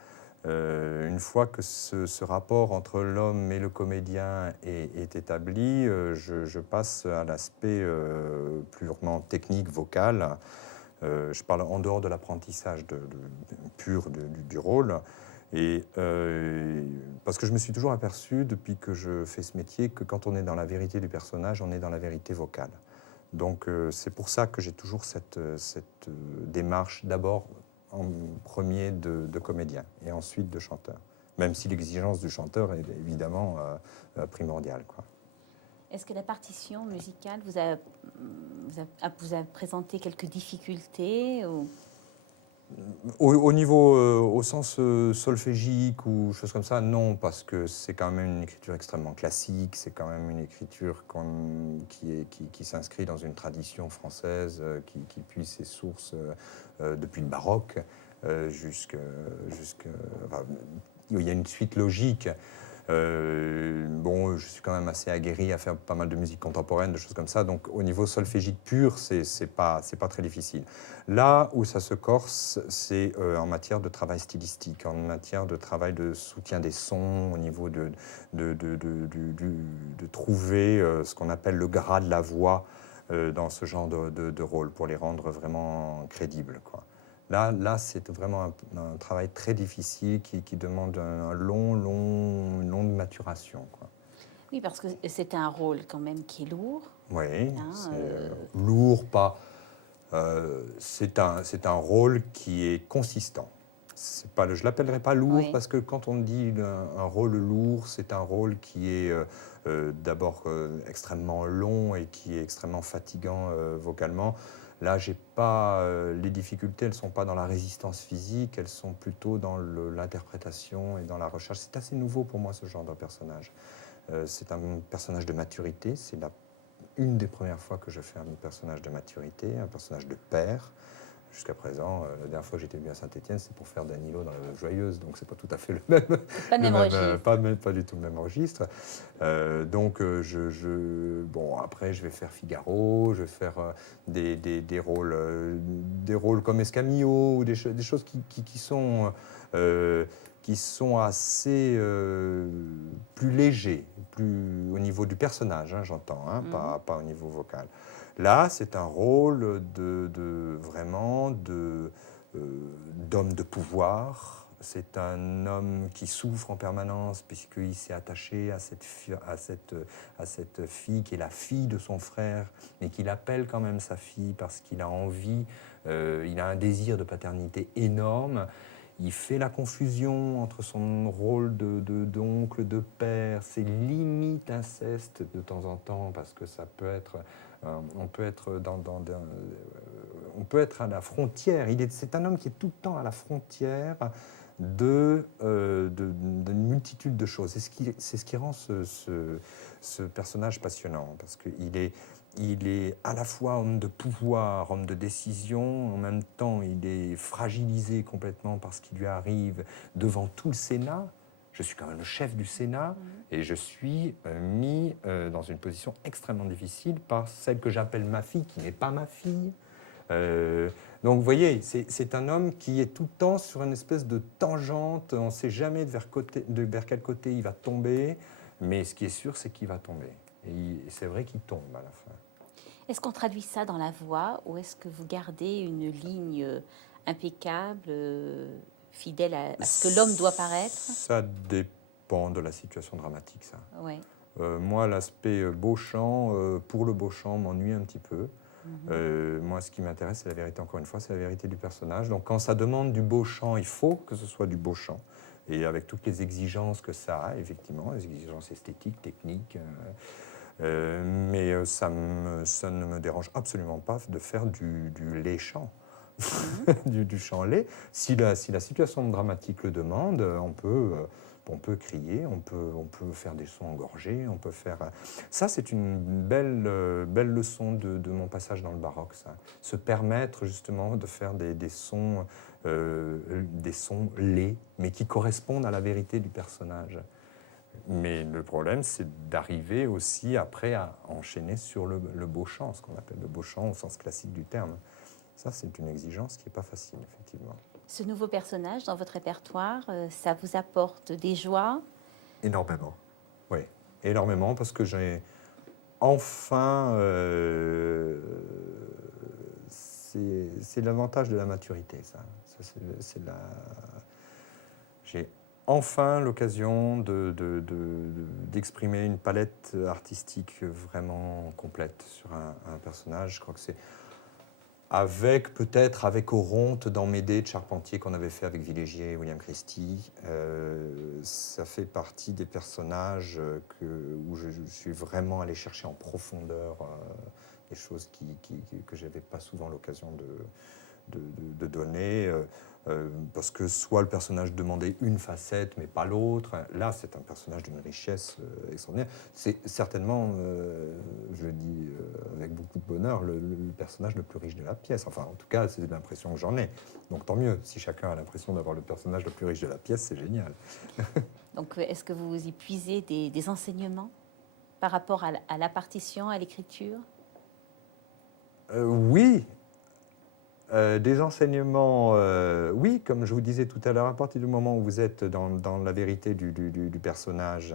Une fois que ce rapport entre l'homme et le comédien est établi, je passe à l'aspect purement technique, vocal. Je parle en dehors de l'apprentissage pur du rôle. Et parce que je me suis toujours aperçu, depuis que je fais ce métier, que quand on est dans la vérité du personnage, on est dans la vérité vocale. Donc c'est pour ça que j'ai toujours cette démarche, d'abord en premier de comédien et ensuite de chanteur. Même si l'exigence du chanteur est évidemment primordiale, quoi. Est-ce que la partition musicale vous a présenté quelques difficultés ou... Au niveau, au sens solfégique ou choses comme ça, non, parce que c'est quand même une écriture extrêmement classique, c'est quand même une écriture qui s'inscrit dans une tradition française, qui puise ses sources depuis le baroque enfin, il y a une suite logique. Bon, je suis quand même assez aguerri à faire pas mal de musique contemporaine, de choses comme ça. Donc, au niveau solfégique pur, c'est pas très difficile. Là où ça se corse, c'est en matière de travail stylistique, en matière de travail de soutien des sons, au niveau de trouver ce qu'on appelle le gras de la voix dans ce genre de rôle pour les rendre vraiment crédibles, quoi. Là, c'est vraiment un travail très difficile qui demande une longue maturation, quoi. Oui, parce que c'est un rôle quand même qui est lourd. Oui, Hein, c'est lourd, pas. C'est un rôle qui est consistant. C'est pas, je ne l'appellerai pas lourd Oui. parce que quand on dit un rôle lourd, c'est un rôle qui est d'abord extrêmement long et qui est extrêmement fatigant vocalement. Là, j'ai pas les difficultés, elles ne sont pas dans la résistance physique, elles sont plutôt dans l'interprétation et dans la recherche. C'est assez nouveau pour moi, ce genre de personnage. C'est un personnage de maturité. C'est une des premières fois que je fais un personnage de maturité, un personnage de père. Jusqu'à présent, la dernière fois que j'étais venu à Saint-Étienne, c'est pour faire Danilo dans La Veuve Joyeuse, donc c'est pas tout à fait le même, Pas le même registre. pas du tout le même registre. Donc, bon, après, je vais faire Figaro, je vais faire des rôles comme Escamillo, ou des choses qui sont assez plus légers, plus au niveau du personnage, hein, j'entends, hein, pas au niveau vocal. Là, c'est un rôle vraiment d'homme de pouvoir. C'est un homme qui souffre en permanence puisqu'il s'est attaché à cette fille qui est la fille de son frère, mais qu'il appelle quand même sa fille parce qu'il a envie, il a un désir de paternité énorme. Il fait la confusion entre son rôle d'oncle, de père, c'est limite inceste de temps en temps parce que ça peut être... on peut être à la frontière. C'est un homme qui est tout le temps à la frontière d'une multitude de choses. C'est ce qui rend ce personnage passionnant, parce qu'il est à la fois homme de pouvoir, homme de décision, en même temps il est fragilisé complètement par ce qui lui arrive devant tout le Sénat. Je suis quand même le chef du Sénat et je suis mis dans une position extrêmement difficile par celle que j'appelle ma fille, qui n'est pas ma fille. Donc vous voyez, c'est un homme qui est tout le temps sur une espèce de tangente, on ne sait jamais vers quel côté il va tomber, mais ce qui est sûr, c'est qu'il va tomber. Et c'est vrai qu'il tombe à la fin. Est-ce qu'on traduit ça dans la voix ou est-ce que vous gardez une ligne impeccable, fidèle à ce que l'homme doit paraître? Ça dépend de la situation dramatique, ça. Oui. Moi, l'aspect beau chant, pour le beau chant, m'ennuie un petit peu. Moi, ce qui m'intéresse, c'est la vérité, encore une fois, c'est la vérité du personnage. Donc, quand ça demande du beau chant, il faut que ce soit du beau chant. Et avec toutes les exigences que ça a, effectivement, les exigences esthétiques, techniques. Mais ça ne me dérange absolument pas de faire du lait chant. du chant lait. Si la situation dramatique le demande, on peut crier, on peut faire des sons engorgés, on peut faire... Ça, c'est une belle leçon de mon passage dans le baroque, ça. Se permettre justement de faire des sons laids, mais qui correspondent à la vérité du personnage. Mais le problème, c'est d'arriver aussi après à enchaîner sur le beau chant, ce qu'on appelle le beau chant au sens classique du terme. Ça, c'est une exigence qui n'est pas facile, effectivement. Ce nouveau personnage dans votre répertoire, ça vous apporte des joies? Énormément, oui. Énormément, parce que j'ai enfin... c'est l'avantage de la maturité, ça. J'ai enfin l'occasion d'exprimer une palette artistique vraiment complète sur un personnage. Je crois que c'est peut-être avec Oronte dans Médée de Charpentier qu'on avait fait avec Villégier et William Christie. Ça fait partie des personnages où je suis vraiment allé chercher en profondeur des choses que je n'avais pas souvent l'occasion de donner. Parce que soit le personnage demandait une facette mais pas l'autre. Là, c'est un personnage d'une richesse extraordinaire. C'est certainement, je le dis avec beaucoup de bonheur, le personnage le plus riche de la pièce. Enfin, en tout cas, c'est l'impression que j'en ai. Donc tant mieux. Si chacun a l'impression d'avoir le personnage le plus riche de la pièce, c'est génial. Donc, est-ce que vous y puisez des enseignements par rapport à la partition, à l'écriture? Oui. Des enseignements, oui, comme je vous disais tout à l'heure, à partir du moment où vous êtes dans la vérité du personnage,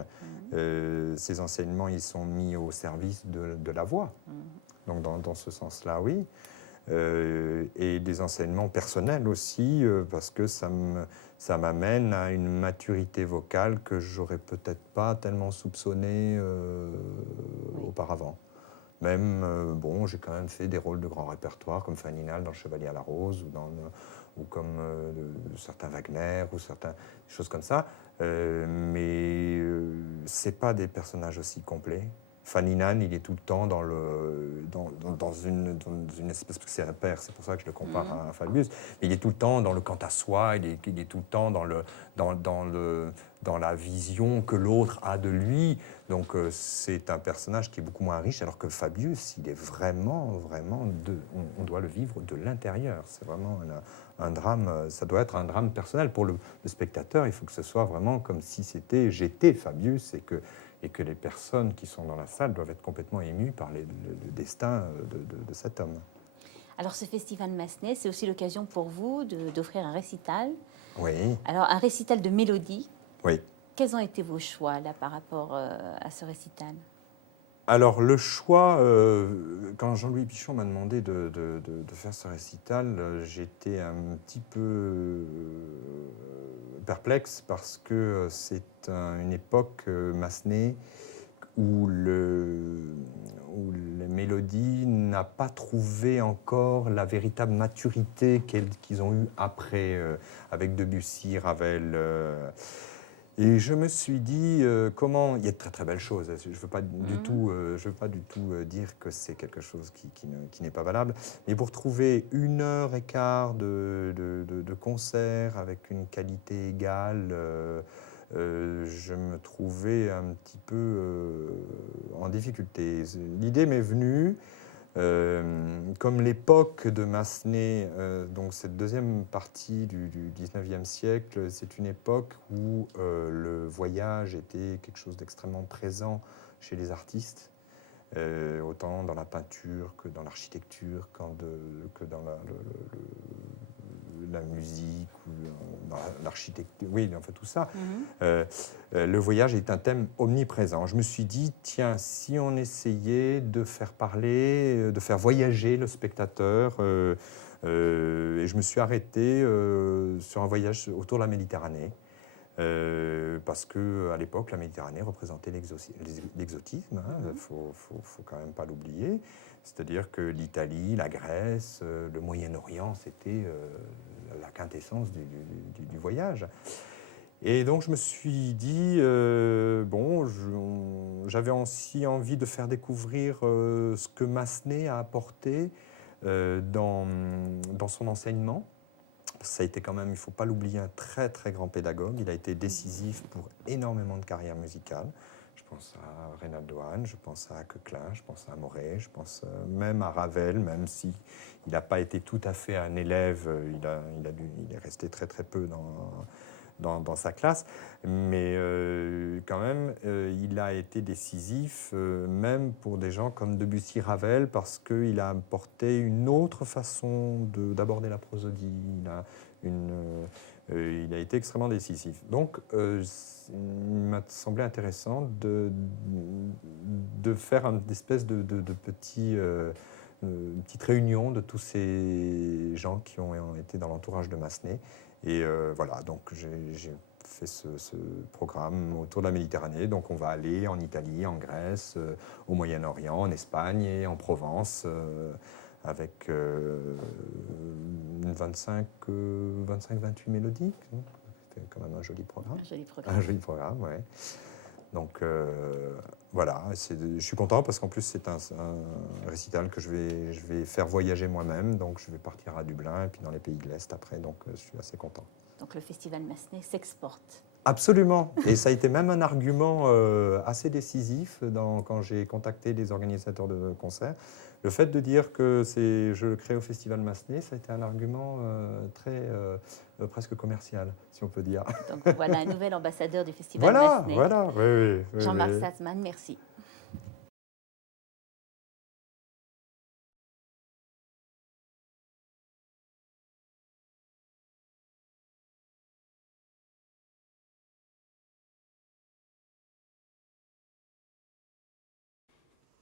ces enseignements, ils sont mis au service de la voix. Donc dans ce sens-là, oui. Et des enseignements personnels aussi, parce que ça m'amène à une maturité vocale que j'aurais peut-être pas tellement soupçonnée auparavant. Même, bon, j'ai quand même fait des rôles de grand répertoire, comme Faninal dans Le Chevalier à la Rose, ou comme certains Wagner, ou certaines choses comme ça. Mais c'est pas des personnages aussi complets. Faninal, il est tout le temps dans une espèce, parce que c'est un père, c'est pour ça que je le compare à Fabius, mais il est tout le temps dans le quant à soi, il est tout le temps dans la vision que l'autre a de lui. Donc c'est un personnage qui est beaucoup moins riche, alors que Fabius, il est vraiment, on doit le vivre de l'intérieur. C'est vraiment un drame, ça doit être un drame personnel. Pour le spectateur, il faut que ce soit vraiment comme si j'étais Fabius, et que les personnes qui sont dans la salle doivent être complètement émues par le destin de cet homme. Alors, ce festival Massenet, c'est aussi l'occasion pour vous d'offrir un récital. Oui. Alors, un récital de mélodie. Oui. Quels ont été vos choix là par rapport à ce récital? Alors le choix, quand Jean-Louis Pichon m'a demandé de faire ce récital, j'étais un petit peu perplexe parce que c'est une époque, Massenet, où les mélodies n'a pas trouvé encore la véritable maturité qu'ils ont eue après, avec Debussy, Ravel. Et je me suis dit, comment... Il y a de très très belles choses, je ne veux pas du tout, dire que c'est quelque chose qui n'est pas valable, mais pour trouver 1h15 de concert avec une qualité égale, je me trouvais un petit peu en difficulté. L'idée m'est venue, comme l'époque de Massenet, donc cette deuxième partie du 19e siècle, c'est une époque où le voyage était quelque chose d'extrêmement présent chez les artistes, autant dans la peinture que dans l'architecture, que dans la musique, ou dans l'architecture, oui, enfin tout ça. Le voyage est un thème omniprésent. Je me suis dit, tiens, si on essayait de faire parler, de faire voyager le spectateur, et je me suis arrêté sur un voyage autour de la Méditerranée, parce qu'à l'époque, la Méditerranée représentait l'exotisme, faut quand même pas l'oublier. C'est-à-dire que l'Italie, la Grèce, le Moyen-Orient, c'était la quintessence du voyage. Et donc je me suis dit, j'avais aussi envie de faire découvrir ce que Massenet a apporté dans son enseignement. Ça a été quand même, il ne faut pas l'oublier, un très très grand pédagogue. Il a été décisif pour énormément de carrières musicales. Je pense à Reynaldo Hahn, je pense à Coquelin, je pense à Morey, je pense même à Ravel, même si il n'a pas été tout à fait un élève, il est resté très très peu dans sa classe, mais quand même, il a été décisif, même pour des gens comme Debussy, Ravel, parce qu'il a apporté une autre façon d'aborder la prosodie. Il a été extrêmement décisif. Donc, il m'a semblé intéressant de faire une espèce de petite réunion de tous ces gens qui ont été dans l'entourage de Massenet. Et voilà, donc j'ai fait ce programme autour de la Méditerranée. Donc on va aller en Italie, en Grèce, au Moyen-Orient, en Espagne et en Provence, avec 25-28 mélodies. C'était quand même un joli programme. Un joli programme. Un joli programme, oui. Donc voilà, je suis content parce qu'en plus c'est un récital que je vais faire voyager moi-même. Donc je vais partir à Dublin et puis dans les pays de l'Est après. Donc je suis assez content. Donc le Festival Massenet s'exporte. Absolument. Et ça a été même un argument assez décisif quand j'ai contacté les organisateurs de concerts. Le fait de dire que je le crée au Festival Massenet, ça a été un argument presque commercial, si on peut dire. Donc voilà un nouvel ambassadeur du Festival Voilà, Massenet. voilà. Oui, Jean-Marc Satzman, merci.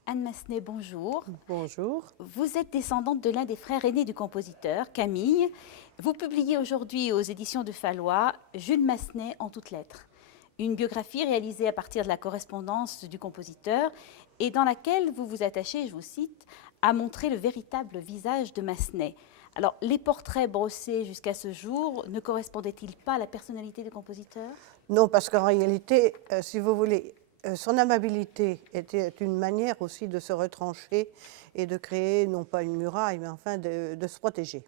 Anne Massenet, bonjour. Bonjour. Vous êtes descendante de l'un des frères aînés du compositeur, Camille. Vous publiez aujourd'hui aux éditions de Fallois Jules Massenet en toutes lettres, une biographie réalisée à partir de la correspondance du compositeur et dans laquelle vous vous attachez, je vous cite, à montrer le véritable visage de Massenet. Alors, les portraits brossés jusqu'à ce jour ne correspondaient-ils pas à la personnalité du compositeur? Non, parce qu'en réalité, si vous voulez, son amabilité était une manière aussi de se retrancher et de créer, non pas une muraille, mais enfin de se protéger.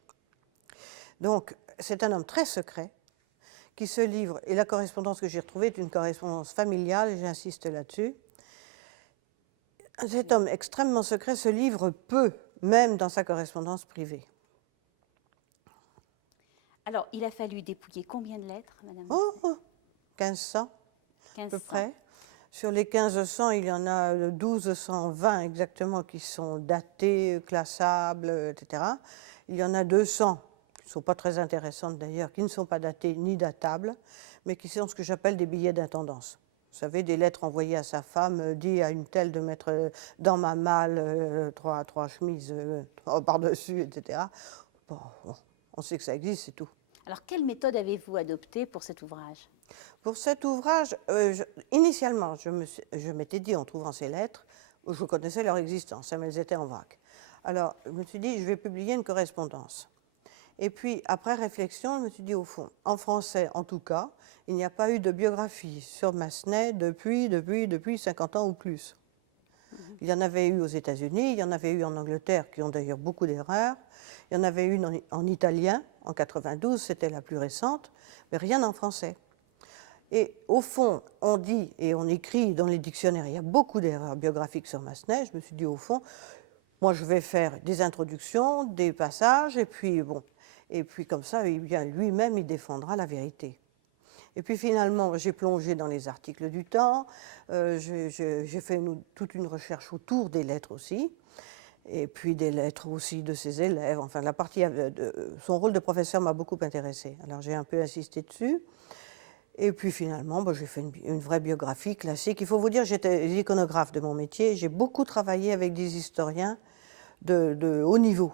Donc, c'est un homme très secret qui se livre, et la correspondance que j'ai retrouvée est une correspondance familiale, et j'insiste là-dessus. Cet homme extrêmement secret se livre peu, même dans sa correspondance privée. Alors, il a fallu dépouiller combien de lettres, Madame? 1500 à peu 1500. près. Sur les 1500, il y en a 1220 exactement qui sont datés, classables, etc. Il y en a 200, qui ne sont pas très intéressantes d'ailleurs, qui ne sont pas datées ni datables, mais qui sont ce que j'appelle des billets d'intendance. Vous savez, des lettres envoyées à sa femme, dit à une telle de mettre dans ma malle trois chemises par-dessus, etc. Bon, on sait que ça existe, c'est tout. Alors, quelle méthode avez-vous adoptée pour cet ouvrage? Pour cet ouvrage, initialement, je m'étais dit, en trouvant ces lettres, je connaissais leur existence, mais elles étaient en vrac. Alors, je me suis dit, je vais publier une correspondance. Et puis, après réflexion, je me suis dit, au fond, en français, en tout cas, il n'y a pas eu de biographie sur Massenet depuis 50 ans ou plus. Il y en avait eu aux États-Unis, il y en avait eu en Angleterre, qui ont d'ailleurs beaucoup d'erreurs. Il y en avait une en italien, en 92, c'était la plus récente, mais rien en français. Et au fond, on dit et on écrit dans les dictionnaires, il y a beaucoup d'erreurs biographiques sur Massenet. Je me suis dit, au fond, moi je vais faire des introductions, des passages, et puis bon, et puis comme ça, lui-même, il défendra la vérité. Et puis finalement, j'ai plongé dans les articles du Temps, j'ai fait toute une recherche autour des lettres aussi, et puis des lettres aussi de ses élèves. Enfin, la partie son rôle de professeur m'a beaucoup intéressée. Alors j'ai un peu insisté dessus. Et puis finalement, j'ai fait une vraie biographie classique. Il faut vous dire, j'étais iconographe de mon métier. J'ai beaucoup travaillé avec des historiens de haut niveau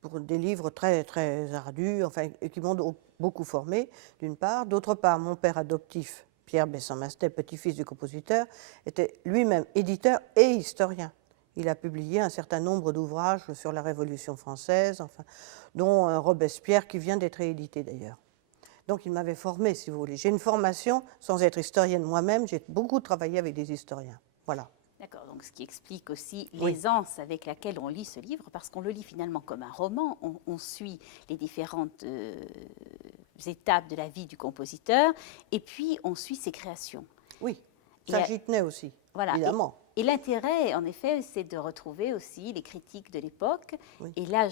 pour des livres très, très ardus, enfin, qui m'ont beaucoup formé, d'une part. D'autre part, mon père adoptif, Pierre Besson-Massenet, petit-fils du compositeur, était lui-même éditeur et historien. Il a publié un certain nombre d'ouvrages sur la Révolution française, enfin, dont Robespierre, qui vient d'être réédité d'ailleurs. Donc il m'avait formé, si vous voulez. J'ai une formation, sans être historienne moi-même, j'ai beaucoup travaillé avec des historiens. Voilà. D'accord, donc ce qui explique aussi l'aisance avec laquelle on lit ce livre, parce qu'on le lit finalement comme un roman, on suit les différentes étapes de la vie du compositeur, et puis on suit ses créations. Oui, ça j'y tenais aussi, voilà, évidemment. Et l'intérêt, en effet, c'est de retrouver aussi les critiques de l'époque. Oui. Et là,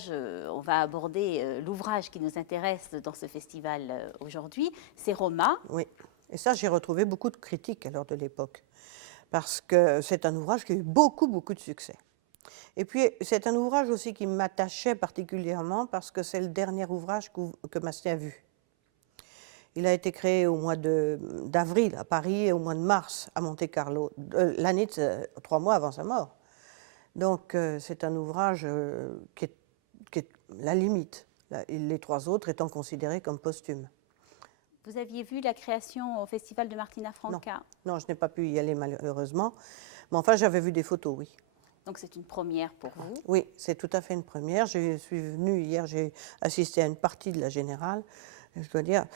on va aborder l'ouvrage qui nous intéresse dans ce festival aujourd'hui, c'est Roma. Oui, et ça, j'ai retrouvé beaucoup de critiques alors de l'époque, parce que c'est un ouvrage qui a eu beaucoup, beaucoup de succès. Et puis, c'est un ouvrage aussi qui m'attachait particulièrement, parce que c'est le dernier ouvrage que Massenet a vu. Il a été créé au mois d'avril à Paris et au mois de mars à Monte-Carlo, l'année 3 mois avant sa mort. Donc c'est un ouvrage qui est la limite, les 3 autres étant considérés comme posthumes. Vous aviez vu la création au Festival de Martina Franca. Non, je n'ai pas pu y aller malheureusement. Mais enfin, j'avais vu des photos, oui. Donc c'est une première pour vous. Oui, c'est tout à fait une première. Je suis venue hier, j'ai assisté à une partie de la Générale. Je dois dire,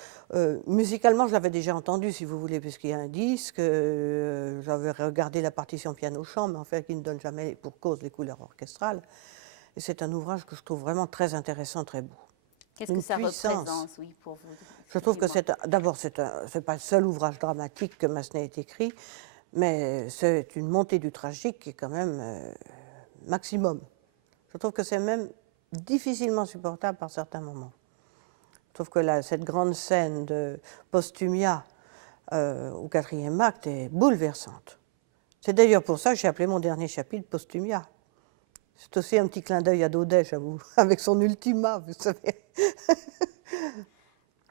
musicalement, je l'avais déjà entendu, si vous voulez, puisqu'il y a un disque. J'avais regardé la partition piano-chant, mais en fait, qui ne donne jamais, pour cause, les couleurs orchestrales. Et c'est un ouvrage que je trouve vraiment très intéressant, très beau. Qu'est-ce que Une ça puissance. représente, oui, pour vous? Je trouve que Excusez-moi. d'abord, c'est pas le seul ouvrage dramatique que Massenet ait écrit, mais c'est une montée du tragique qui est quand même maximum. Je trouve que c'est même difficilement supportable par certains moments. Je trouve que cette grande scène de Postumia au 4e acte est bouleversante. C'est d'ailleurs pour ça que j'ai appelé mon dernier chapitre Postumia. C'est aussi un petit clin d'œil à Daudet, j'avoue, avec son ultima, vous savez.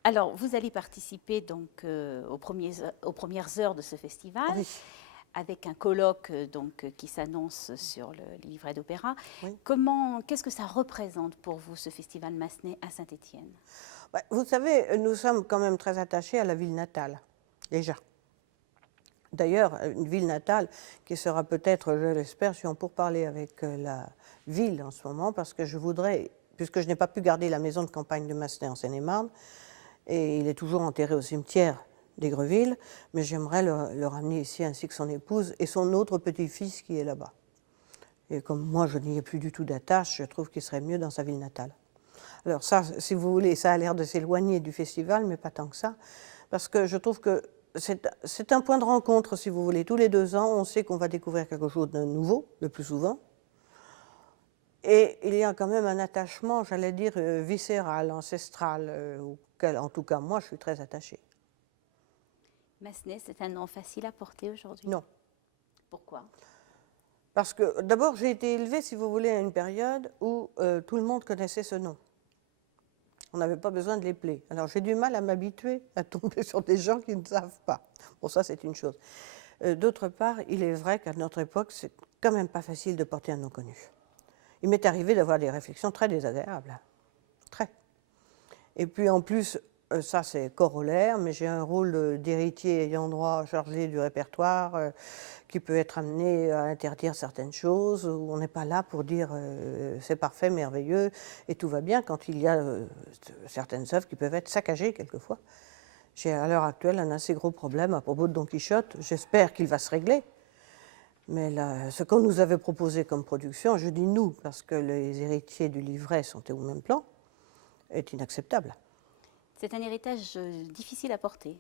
Alors, vous allez participer donc aux premières heures de ce festival, Oui. avec un colloque qui s'annonce sur le livret d'opéra. Oui. Qu'est-ce que ça représente pour vous, ce festival Massenet à Saint-Étienne? Vous savez, nous sommes quand même très attachés à la ville natale, déjà. D'ailleurs, une ville natale qui sera peut-être, je l'espère, je suis en pourparlers avec la ville en ce moment, parce que je voudrais, puisque je n'ai pas pu garder la maison de campagne de Massenet en Seine-et-Marne, et il est toujours enterré au cimetière d'Aigreville, mais j'aimerais le ramener ici, ainsi que son épouse et son autre petit-fils qui est là-bas. Et comme moi, je n'y ai plus du tout d'attache, je trouve qu'il serait mieux dans sa ville natale. Alors ça, si vous voulez, ça a l'air de s'éloigner du festival, mais pas tant que ça, parce que je trouve que c'est un point de rencontre, si vous voulez. Tous les 2 ans, on sait qu'on va découvrir quelque chose de nouveau, le plus souvent. Et il y a quand même un attachement, j'allais dire, viscéral, ancestral, auquel, en tout cas, moi, je suis très attachée. Massenet, c'est un nom facile à porter aujourd'hui? Non. Pourquoi? Parce que, d'abord, j'ai été élevée, si vous voulez, à une période où tout le monde connaissait ce nom. On n'avait pas besoin de l'épeler. Alors, j'ai du mal à m'habituer à tomber sur des gens qui ne savent pas. Bon, ça, c'est une chose. D'autre part, il est vrai qu'à notre époque, c'est quand même pas facile de porter un nom connu. Il m'est arrivé d'avoir des réflexions très désagréables. Très. Et puis, en plus, ça, c'est corollaire, mais j'ai un rôle d'héritier ayant droit chargé du répertoire qui peut être amené à interdire certaines choses, où on n'est pas là pour dire c'est parfait, merveilleux, et tout va bien, quand il y a certaines œuvres qui peuvent être saccagées quelquefois. J'ai à l'heure actuelle un assez gros problème à propos de Don Quichotte. J'espère qu'il va se régler. Mais là, ce qu'on nous avait proposé comme production, je dis nous, parce que les héritiers du livret sont au même plan, est inacceptable. C'est un héritage difficile à porter.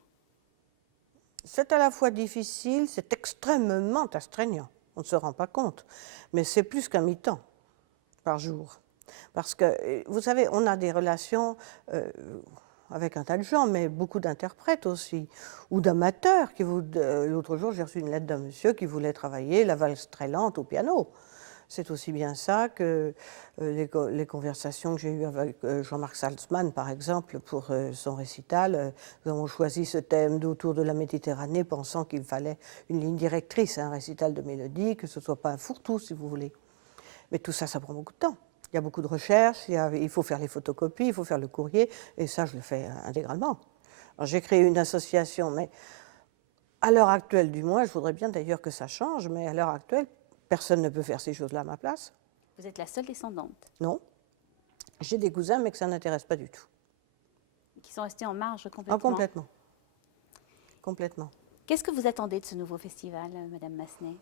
C'est à la fois difficile, c'est extrêmement astreignant. On ne se rend pas compte. Mais c'est plus qu'un mi-temps par jour. Parce que, vous savez, on a des relations avec un tas de gens, mais beaucoup d'interprètes aussi, ou d'amateurs. L'autre jour, j'ai reçu une lettre d'un monsieur qui voulait travailler la valse très lente au piano. C'est aussi bien ça que les conversations que j'ai eues avec Jean-Marc Salzman, par exemple, pour son récital. Nous avons choisi ce thème autour de la Méditerranée, pensant qu'il fallait une ligne directrice, un récital de mélodie, que ce ne soit pas un fourre-tout, si vous voulez. Mais tout ça, ça prend beaucoup de temps. Il y a beaucoup de recherches, il faut faire les photocopies, il faut faire le courrier, et ça, je le fais intégralement. Alors, j'ai créé une association, mais à l'heure actuelle, du moins, je voudrais bien d'ailleurs que ça change, mais à l'heure actuelle, personne ne peut faire ces choses-là à ma place. Vous êtes la seule descendante Non. J'ai des cousins, mais que ça n'intéresse pas du tout. qui sont restés en marge complètement. Ah, complètement. Complètement. Qu'est-ce que vous attendez de ce nouveau festival, Madame Massenet?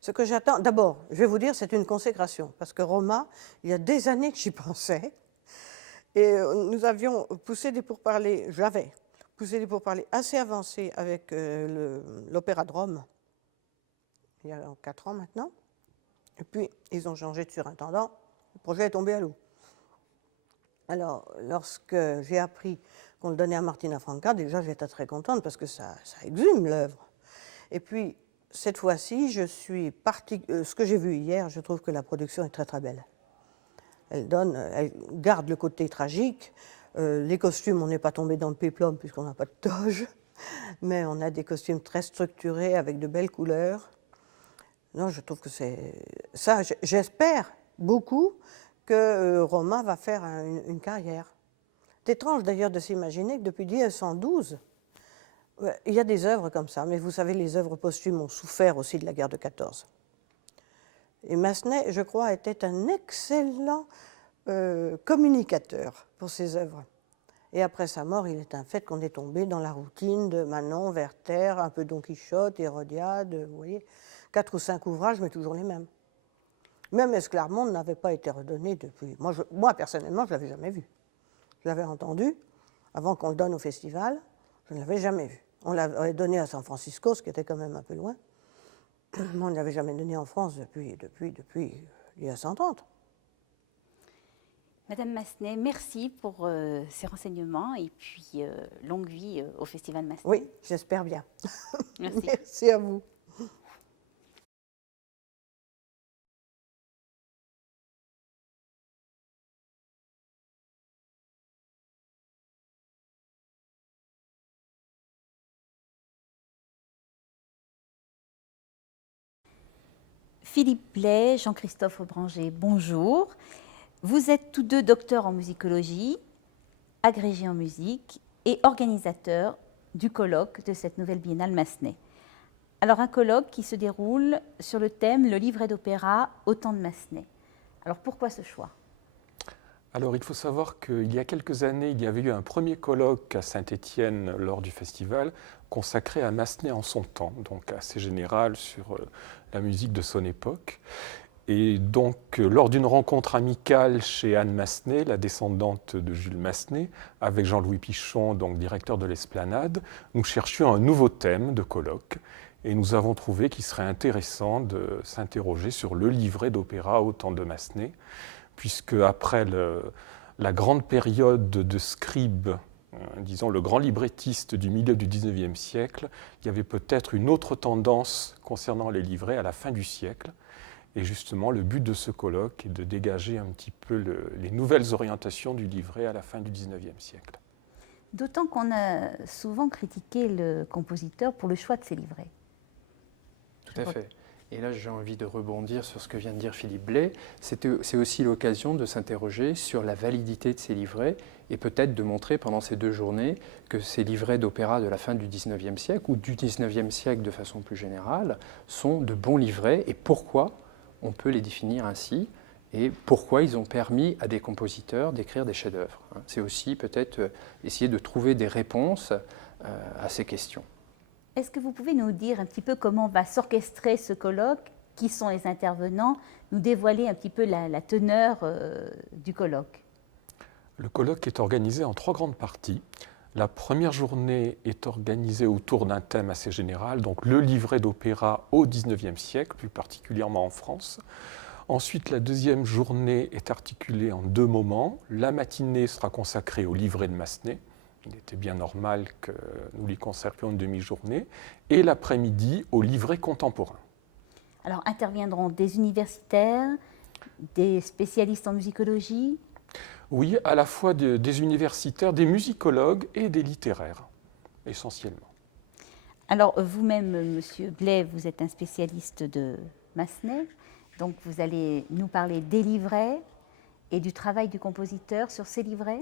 Ce que j'attends, d'abord, je vais vous dire, c'est une consécration. Parce que Roma, il y a des années que j'y pensais. Et nous avions poussé des pourparlers, j'avais poussé des pourparlers assez avancés avec l'Opéra de Rome, il y a 4 ans maintenant. Et puis, ils ont changé de surintendant. Le projet est tombé à l'eau. Alors, lorsque j'ai appris qu'on le donnait à Martina Franca, déjà, j'étais très contente parce que ça exhume l'œuvre. Et puis, cette fois-ci, ce que j'ai vu hier, je trouve que la production est très très belle. Elle garde le côté tragique. Les costumes, on n'est pas tombé dans le péplum puisqu'on n'a pas de toge, mais on a des costumes très structurés avec de belles couleurs. Non, je trouve que c'est ça. J'espère beaucoup que Roma va faire une carrière. C'est étrange d'ailleurs de s'imaginer que depuis 1912, il y a des œuvres comme ça, mais vous savez, les œuvres posthumes ont souffert aussi de la guerre de 14. Et Massenet, je crois, était un excellent communicateur pour ses œuvres. Et après sa mort, il est un fait qu'on est tombé dans la routine de Manon, Werther, un peu Don Quichotte, Hérodiade, vous voyez, 4 ou 5 ouvrages, mais toujours les mêmes. Même Esclarmonde n'avait pas été redonné depuis. Moi personnellement, je ne l'avais jamais vu. Je l'avais entendu avant qu'on le donne au festival, je ne l'avais jamais vu. On l'avait donné à San Francisco, ce qui était quand même un peu loin. Mais on ne l'avait jamais donné en France depuis il y a 130. Madame Massenet, merci pour ces renseignements et puis longue vie au Festival Massenet. Oui, j'espère bien. Merci. Merci à vous. Philippe Blais, Jean-Christophe Aubranger, bonjour. Vous êtes tous deux docteurs en musicologie, agrégés en musique et organisateurs du colloque de cette nouvelle biennale Massenet. Alors un colloque qui se déroule sur le thème « Le livret d'opéra au temps de Massenet ». Alors pourquoi ce choix ? Alors il faut savoir qu'il y a quelques années, il y avait eu un premier colloque à Saint-Étienne lors du festival consacré à Massenet en son temps, donc assez général sur la musique de son époque. Et donc lors d'une rencontre amicale chez Anne Massenet, la descendante de Jules Massenet, avec Jean-Louis Pichon, donc directeur de l'Esplanade, nous cherchions un nouveau thème de colloque. Et nous avons trouvé qu'il serait intéressant de s'interroger sur le livret d'opéra au temps de Massenet, puisque après la grande période de Scribe, disons le grand librettiste du milieu du XIXe siècle, il y avait peut-être une autre tendance concernant les livrets à la fin du siècle. Et justement, le but de ce colloque est de dégager un petit peu les nouvelles orientations du livret à la fin du XIXe siècle. D'autant qu'on a souvent critiqué le compositeur pour le choix de ses livrets. Tout à fait. Et là, j'ai envie de rebondir sur ce que vient de dire Philippe Blais. C'est aussi l'occasion de s'interroger sur la validité de ces livrets et peut-être de montrer pendant ces 2 journées que ces livrets d'opéra de la fin du XIXe siècle ou du XIXe siècle de façon plus générale sont de bons livrets et pourquoi on peut les définir ainsi et pourquoi ils ont permis à des compositeurs d'écrire des chefs-d'œuvre. C'est aussi peut-être essayer de trouver des réponses à ces questions. Est-ce que vous pouvez nous dire un petit peu comment va s'orchestrer ce colloque, qui sont les intervenants, nous dévoiler un petit peu la teneur du colloque? Le colloque est organisé en 3 grandes parties. La première journée est organisée autour d'un thème assez général, donc le livret d'opéra au XIXe siècle, plus particulièrement en France. Ensuite, la deuxième journée est articulée en 2 moments. La matinée sera consacrée au livret de Massenet. Il était bien normal que nous lui consacrions une demi-journée. Et l'après-midi au livret contemporain. Alors interviendront des universitaires, des spécialistes en musicologie? Oui, à la fois des universitaires, des musicologues et des littéraires, essentiellement. Alors vous-même, Monsieur Blais, vous êtes un spécialiste de Massenet, donc vous allez nous parler des livrets et du travail du compositeur sur ces livrets?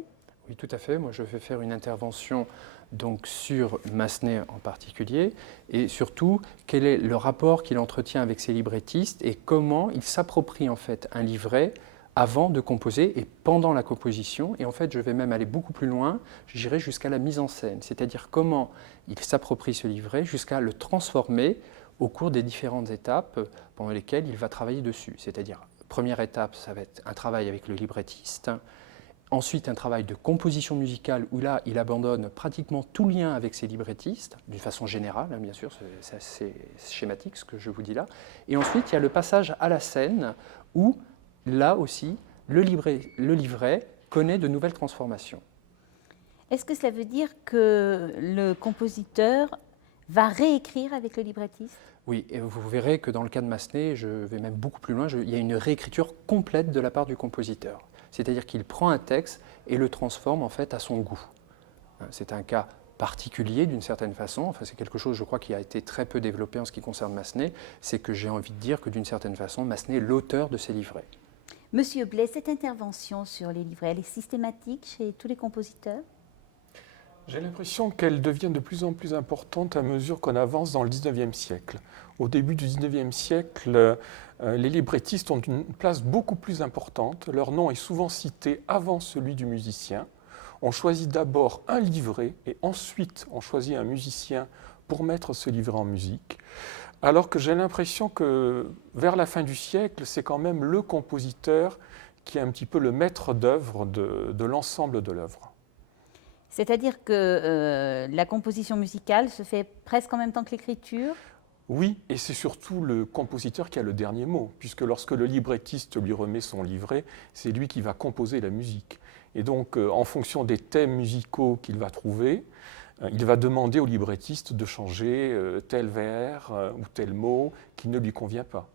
Oui, tout à fait. Moi, je vais faire une intervention donc, sur Massenet en particulier et surtout quel est le rapport qu'il entretient avec ses librettistes et comment il s'approprie en fait un livret avant de composer et pendant la composition. Et en fait, je vais même aller beaucoup plus loin, j'irai jusqu'à la mise en scène, c'est-à-dire comment il s'approprie ce livret jusqu'à le transformer au cours des différentes étapes pendant lesquelles il va travailler dessus. C'est-à-dire, première étape, ça va être un travail avec le librettiste. Ensuite, un travail de composition musicale où là, il abandonne pratiquement tout lien avec ses librettistes, d'une façon générale, hein, bien sûr, c'est assez schématique ce que je vous dis là. Et ensuite, il y a le passage à la scène où, là aussi, le livret connaît de nouvelles transformations. Est-ce que cela veut dire que le compositeur va réécrire avec le librettiste? Oui, et vous verrez que dans le cas de Massenet, je vais même beaucoup plus loin, il y a une réécriture complète de la part du compositeur. C'est-à-dire qu'il prend un texte et le transforme en fait à son goût. C'est un cas particulier d'une certaine façon, enfin, c'est quelque chose je crois qui a été très peu développé en ce qui concerne Massenet, c'est que j'ai envie de dire que d'une certaine façon, Massenet est l'auteur de ses livrets. Monsieur Blais, cette intervention sur les livrets, elle est systématique chez tous les compositeurs? J'ai l'impression qu'elle devient de plus en plus importante à mesure qu'on avance dans le 19e siècle. Au début du 19e siècle, les librettistes ont une place beaucoup plus importante. Leur nom est souvent cité avant celui du musicien. On choisit d'abord un livret et ensuite on choisit un musicien pour mettre ce livret en musique. Alors que j'ai l'impression que vers la fin du siècle, c'est quand même le compositeur qui est un petit peu le maître d'œuvre de l'ensemble de l'œuvre. C'est-à-dire que la composition musicale se fait presque en même temps que l'écriture? Oui, et c'est surtout le compositeur qui a le dernier mot, puisque lorsque le librettiste lui remet son livret, c'est lui qui va composer la musique. Et donc, en fonction des thèmes musicaux qu'il va trouver, il va demander au librettiste de changer tel vers ou tel mot qui ne lui convient pas.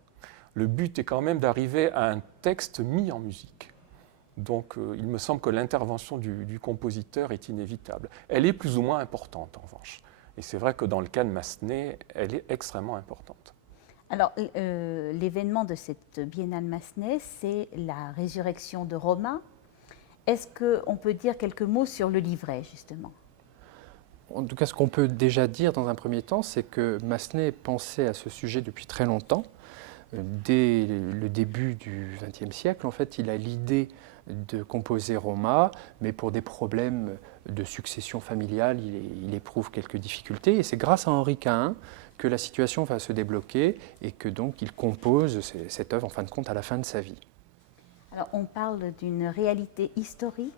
Le but est quand même d'arriver à un texte mis en musique. Donc, il me semble que l'intervention du compositeur est inévitable. Elle est plus ou moins importante, en revanche. Et c'est vrai que dans le cas de Massenet, elle est extrêmement importante. Alors, l'événement de cette Biennale Massenet, c'est la résurrection de Roma. Est-ce qu'on peut dire quelques mots sur le livret, justement? En tout cas, ce qu'on peut déjà dire dans un premier temps, c'est que Massenet pensait à ce sujet depuis très longtemps. Dès le début du XXe siècle, en fait, il a l'idée de composer Roma, mais pour des problèmes de succession familiale, il éprouve quelques difficultés. Et c'est grâce à Henri Quint que la situation va se débloquer et que donc il compose cette œuvre, en fin de compte, à la fin de sa vie. Alors, on parle d'une réalité historique?